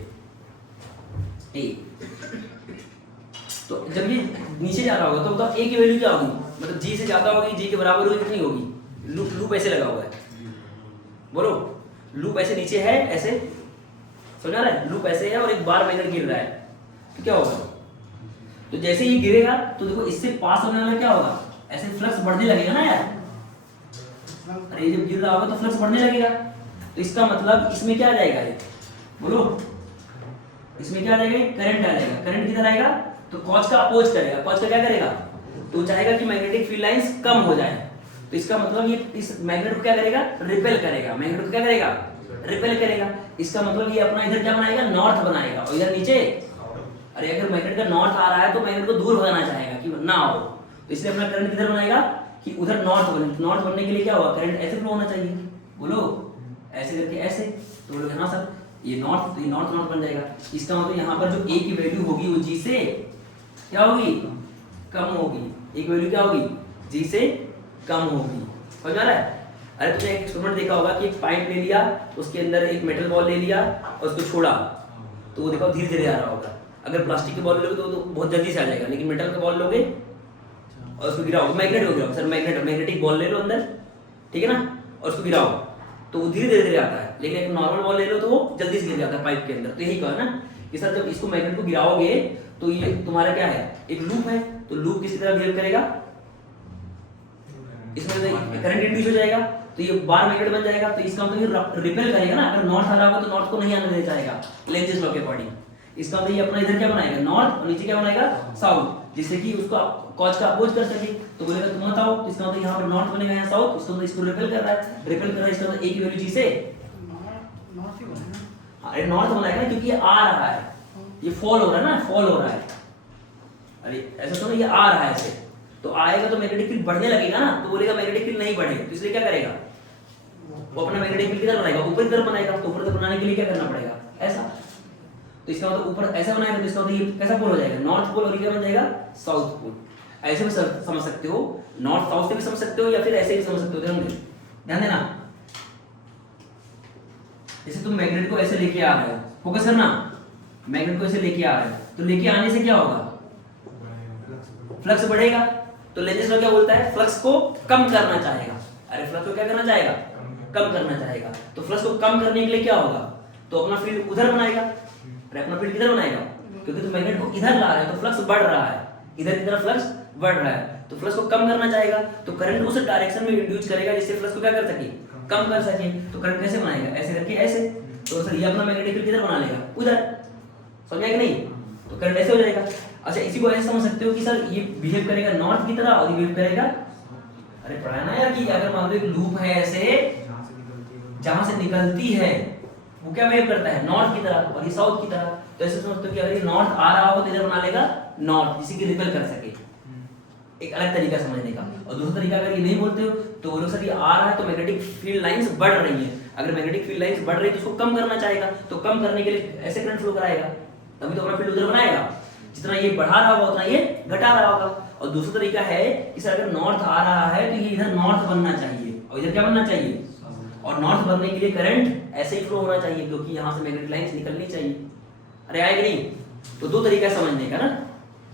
तो जब ये नीचे जा रहा होगा तो मतलब ए की वैल्यू क्या होगी, मतलब जी से ज्यादा होगी, जी के बराबर होगी, कितनी होगी, लूप ऐसे लगा हुआ है, बोलो लूप ऐसे नीचे है, ऐसे समझ आ रहा है, लूप ऐसे है और एक बार मैग्नेट गिर रहा है, तो क्या होगा, तो जैसे ही गिरेगा तो देखो इससे पास होने वाला क्या होगा, ऐसे फ्लक्स बढ़ने लगेगा ना यार, अरे जब गिर रहा होगा तो फ्लक्स बढ़ने लगेगा, तो इसका मतलब इसमें क्या आ जाएगा, ये बोलो इसमें क्या आ जाएगा, करंट आ जाएगा, करंट किधर आएगा, तो कॉज का अपोज करेगा, कॉज का क्या करेगा, तो चाहेगा कि मैग्नेटिक फील्ड लाइंस कम हो जाए, तो इसका मतलब ये इस मैग्नेट को क्या करेगा, रिपेल करेगा, मैग्नेट को क्या करेगा, रिपेल करेगा, इसका मतलब ये अपना इधर क्या बनाएगा, नॉर्थ बनाएगा, और इधर नीचे, अरे अगर मैग्नेट का नॉर्थ आ रहा है तो मैग्नेट को दूर भगाना चाहेगा कि ना हो, तो इसलिए अपना करंट किधर बनाएगा कि उधर नॉर्थ बने, नॉर्थ बनने के लिए क्या होगा, करंट ऐसे फ्लो होना चाहिए, बोलो ऐसे करके ऐसे, तो बोलोगे हाँ सर ये नॉर्थ, तो ये नॉर्थ नॉर्थ बन जाएगा, इसका मतलब यहाँ पर जो ए की वैल्यू होगी वो जी से क्या होगी, कम होगी, ए की वैल्यू क्या होगी, जी से कम होगी, समझ आ रहा है? अरे तुमने एक एक्सपेरिमेंट देखा होगा कि एक पाइप ले लिया, उसके अंदर एक मेटल बॉल ले लिया और उसको छोड़ा, तो वो देखो धीरे धीरे आ रहा होगा, अगर प्लास्टिक के बॉल लोगे तो बहुत जल्दी से आ जाएगा, लेकिन मेटल का बॉल लोगे और उसको गिराओ, मैग्नेट को गिराओ, सर मैग्नेटिक बॉल ले लो अंदर, ठीक है ना, और उसको गिराओ तो वो धीरे धीरे आता है, लेकिन एक नॉर्मल बॉल ले लो तो वो जल्दी से गिर जाता है पाइप के अंदर। तो यही कहा ना कि सर जब इसको मैग्नेट को गिराओगे तो ये तुम्हारा क्या है, एक लूप है, तो लूप किसी तरह बिहेव करेगा, इसमें करंट इंड्यूस हो जाएगा, तो ये बार मैग्नेट बन जाएगा, तो इसका मतलब ये रिपेल करेगा ना, अगर नॉर्थ आ रहा होगा तो नॉर्थ को नहीं आने दे जाएगा लेंजेस लॉ के अकॉर्डिंग, इसका मतलब ये अपना इधर क्या बनाएगा, नॉर्थ, और नीचे क्या बनाएगा, साउथ, जिससे कि उसको कॉज का अपोज कर सके, तो बोलेगा तुम बताओ, तो इसका मतलब यहाँ पर नॉर्थ बनेगा, यहाँ साउथ, इसको मतलब इसको रिपेल कर रहा है, रिपेल कर रहा है, इसका मतलब ए की वैल्यू जी से नॉर्थ ही बनेगा, अरे नॉर्थ बनाएगा ना, क्योंकि ये आ रहा है, ये फॉल हो रहा है ना, फॉल हो रहा है, अरे ऐसा तो ये आ रहा है ऐसे, तो आएगा तो मैग्नेटिक फील्ड बढ़ने लगेगा ना, तो बोलेगा मैग्नेटिक फील्ड नहीं बढ़े, तो इसलिए क्या करेगा, वो अपना मैग्नेटिक फील्ड किधर बनाएगा, ऊपर की तरफ बनाएगा, तो ऊपर तरफ बनाने के लिए क्या करना पड़ेगा, ऐसा, तो इसका मतलब ऊपर ऐसा बनाएगा तो इसका मतलब ये कैसा पोल हो जाएगा, नॉर्थ पोल, और ये बन जाएगा साउथ पोल। ऐसे भी समझ सकते हो, नॉर्थ साउथ से भी समझ सकते हो, या फिर ऐसे भी समझ सकते हो, ध्यान देना, जैसे तुम मैग्नेट को ऐसे लेके आ रहे हो, फोकस करना, मैग्नेट को ऐसे लेके आ रहे हो, तो लेके आने से क्या होगा, फ्लक्स बढ़ेगा, तो लेंजेस लॉ क्या बोलता है, फ्लक्स को कम करना चाहेगा, अरे फ्लक्स को क्या करना चाहेगा, कम करना चाहेगा, तो फ्लक्स को कम करने के लिए क्या होगा, तो अपना फील्ड उधर बनाएगा, अरे अपना फील्ड किधर बनाएगा, क्योंकि तुम मैग्नेट को इधर ला रहे हो तो फ्लक्स बढ़ रहा है, इधर की तरफ फ्लक्स बढ़ रहा है, तो फ्लक्स को कम करना चाहेगा, तो करंट उस डायरेक्शन में इंड्यूस करेगा जिससे फ्लक्स को क्या कर सके, कम कर सके, तो करंट कैसे बनाएगा, ऐसे करके ऐसे, तो सर ये अपना मैग्नेटिक फील्ड किधर बना लेगा, उधर, समझ आया कि नहीं, तो करंट ऐसे हो जाएगा। अच्छा इसी को ऐसे समझ सकते हो कि सर ये बिहेव करेगा नॉर्थ की तरह और ये बिहेव करेगा, अरे पढ़ा ना यार, कि अगर मान लो एक लूप है ऐसे, जहां से निकलती है वो क्या बिहेव करता है, नॉर्थ की तरह, और ये साउथ की तरह, तो ऐसे समझते हो कि अगर ये नॉर्थ आ रहा हो तो इधर बना लेगा नॉर्थ, जिससे कि रिपेल कर सके, एक अलग तरीका समझने का। और दूसरा तरीका अगर ये नहीं बोलते हो तो बोलो सर ये आ रहा है तो मैग्नेटिक फील्ड लाइंस बढ़ रही है, अगर मैग्नेटिक फील्ड लाइंस बढ़ रही है तो उसको कम करना चाहेगा, तो कम करने के लिए ऐसे करंट फ्लो कराएगा, तभी तो अपना फील्ड उधर बनाएगा, जितना ये बढ़ा रहा होगा उतना ये घटा रहा होगा। और दूसरा तरीका है कि सर अगर नॉर्थ आ रहा है तो ये इधर नॉर्थ बनना चाहिए, और इधर क्या बनना चाहिए, और नॉर्थ बनने के लिए करंट ऐसे ही फ्लो होना चाहिए, क्योंकि यहाँ से मैग्नेटिक लाइंस निकलनी चाहिए, अरे आएगा नहीं, तो दो तरीका समझने का ना,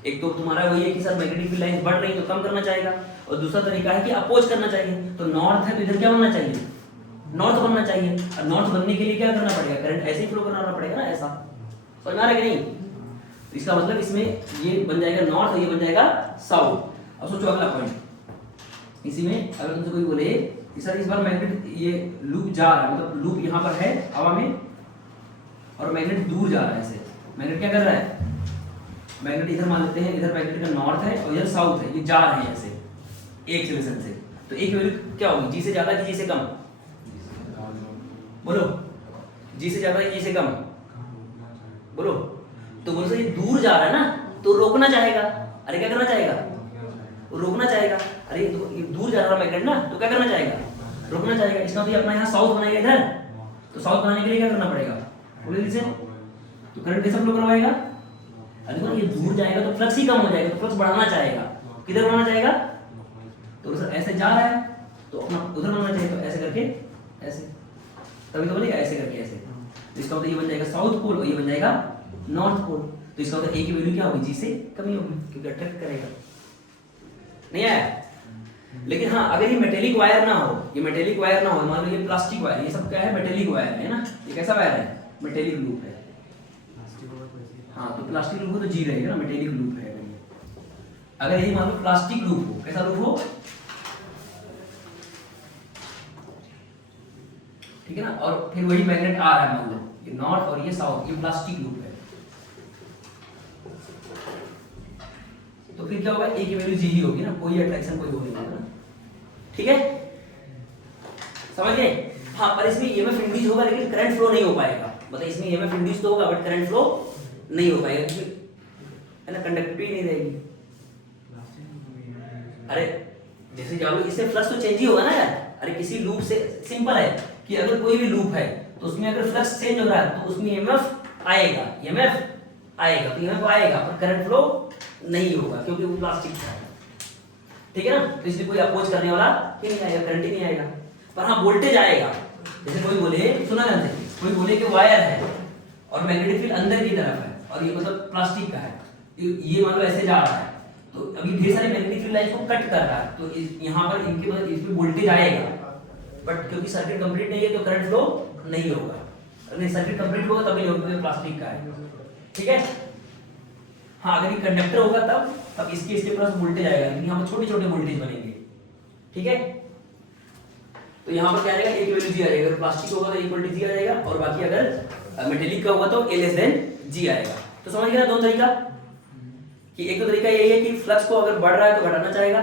एक तो तुम्हारा वही है कि सर मैग्नेटिक फील्ड लाइंस बढ़ रही है तो कम करना चाहेगा, और दूसरा तरीका है कि अपोज करना चाहिए। तो नॉर्थ है तो इधर क्या बनना चाहिए, नॉर्थ बनना चाहिए। और नॉर्थ बनने के लिए क्या करना पड़ेगा, करंट ऐसे ही फ्लो करना पड़ेगा ना, ऐसा। समझ में आ रहा है कि नहीं? तो इसका मतलब इसमें ये बन जाएगा नॉर्थ और ये बन जाएगा साउथ। अब सोचो अगला पॉइंट, इसी में अगर तुमसे कोई बोले कि सर इस बार मैग्नेट ये लूप जा रहा है, मतलब लूप यहाँ पर है हवा में और मैग्नेट दूर जा रहा है, ऐसे मैग्नेट क्या कर रहा है, मैग्नेट इधर मान लेते हैं, इधर मैग्नेट का नॉर्थ है और इधर साउथ है, ये जा रहे हैं ऐसे एक एक्सीलरेशन से। तो एक वैल्यू क्या होगी, जी से ज्यादा कि जी से कम, बोलो, जी से ज्यादा जी से कम, बोलो। तो बोलो सर ये दूर जा रहा है ना, तो रोकना चाहेगा, अरे क्या करना चाहेगा, रोकना चाहेगा। अरे ये दूर जा रहा मैग्नेट ना, तो क्या करना चाहेगा, रोकना चाहेगा। इसका तो अपना यहाँ साउथ बनाएगा इधर, तो साउथ बनाने के लिए क्या करना पड़ेगा, बोले इसे, तो करंट कैसे फ्लो करवाएगा, अरे तो ये दूर जाएगा तो फ्लक्स ही कम हो जाएगा, तो फ्लक्स बढ़ाना चाहेगा, किधर बढ़ाना चाहेगा, तो सर ऐसे जा रहा है तो अपना उधर बढ़ना चाहिए, तो ऐसे करके ऐसे, तभी तो बोलेगा ऐसे करके ऐसे। तो इसका मतलब ये बन जाएगा साउथ पोल और ये बन जाएगा नॉर्थ पोल। तो इसका मतलब ए की वैल्यू क्या होगी, जी से कमी होगी, क्योंकि अट्रैक्ट करेगा। नहीं आया? लेकिन हाँ, अगर ये मेटेलिक वायर ना हो, ये मेटेलिक वायर ना हो, मान लो ये प्लास्टिक वायर, ये सब क्या है, मेटेलिक वायर है ना, ये कैसा वायर है, मेटेलिक लूप है। हाँ, तो प्लास्टिक लूप हो तो जी रहेगा ना, मेटेलिक लूप है। अगर यही मान लो प्लास्टिक लूप हो, कैसा लूप हो, ठीक है ना, और फिर वही मैग्नेट आ रहा है, मान लो ये नॉर्थ और ये साउथ, ये प्लास्टिक लूप है, तो फिर क्या होगा, ए की वैल्यू जी ही होगी ना, कोई अट्रैक्शन कोई हो नहीं होगा ना, ठीक है, समझ गए? हाँ, पर इसमें ईएमएफ इंड्यूस होगा लेकिन करंट फ्लो नहीं हो पाएगा। मतलब इसमें ईएमएफ इंड्यूस तो होगा बट करंट फ्लो नहीं हो पाएगा, है ना, कंडक्टिविटी नहीं रहेगी। अरे जैसे जाओ, इससे फ्लक्स तो चेंज ही होगा ना यार। अरे किसी लूप से सिंपल है कि अगर कोई भी लूप है तो उसमें अगर फ्लक्स चेंज हो रहा है तो उसमें ईएमएफ आएगा, ईएमएफ आएगा, तो ईएमएफ आएगा पर करंट फ्लो नहीं होगा क्योंकि वो प्लास्टिक का है, ठीक है ना। तो इसलिए कोई अपोज करने वाला ही नहीं आएगा, करंट ही नहीं आएगा। पर हाँ, वोल्टेज आएगा। जैसे कोई बोले, सुना ध्यान से, कोई बोले कि वायर है और मैग्नेटिक फील्ड अंदर की तरफ है और ये मतलब प्लास्टिक का है, ये मान लो ऐसे जा रहा है, तो अभी ढेर सारे मैग्नेटिक फील्ड लाइंस को कट कर रहा है, तो यहाँ पर इनके मतलब इसमें वोल्टेज आएगा, बट क्योंकि सर्किट कंप्लीट नहीं है तो करंट फ्लो नहीं होगा। अगर सर्किट कंप्लीट होगा तभी होगा, प्लास्टिक का है, ठीक है। हाँ, अगर ये कंडक्टर होगा तब इसके प्लस वोल्टेज आएगा, लेकिन यहाँ पर छोटे छोटे वोल्टेज बनेंगे, ठीक है। तो यहाँ पर क्या आएगा, एक वैल्यू जी आ जाएगा, अगर प्लास्टिक होगा तो इक्वल टू जी आ जाएगा, और बाकी अगर मेटेलिक का होगा तो ए लेस देन जी आएगा। तो समझ गए ना दोनों तरीका, कि एक तो तरीका यही है कि फ्लक्स को अगर बढ़ रहा है तो घटाना चाहेगा,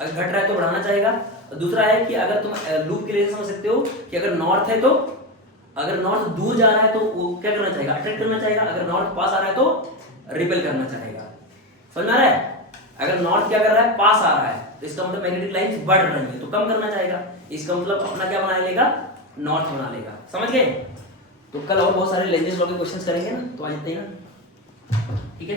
अगर घट रहा है तो बढ़ाना चाहेगा। और दूसरा है कि अगर तुम लूप के लिए समझ सकते हो कि अगर नॉर्थ है तो, अगर नॉर्थ दूर जा रहा है तो वो क्या करना चाहेगा, अट्रैक्ट करना चाहेगा, अगर नॉर्थ पास आ रहा है तो रिपेल करना चाहेगा। समझ में आ रहा है? अगर नॉर्थ क्या कर रहा है, पास आ रहा है, तो इसका मतलब मैग्नेटिक लाइंस बढ़ रही है तो कम करना चाहेगा, इसका मतलब अपना क्या बना लेगा, नॉर्थ बना लेगा। समझ गए? तो कल और बहुत सारे लेंजेस लॉ के क्वेश्चंस करेंगे ना, तो आ जाते हैं ना, ठीक है।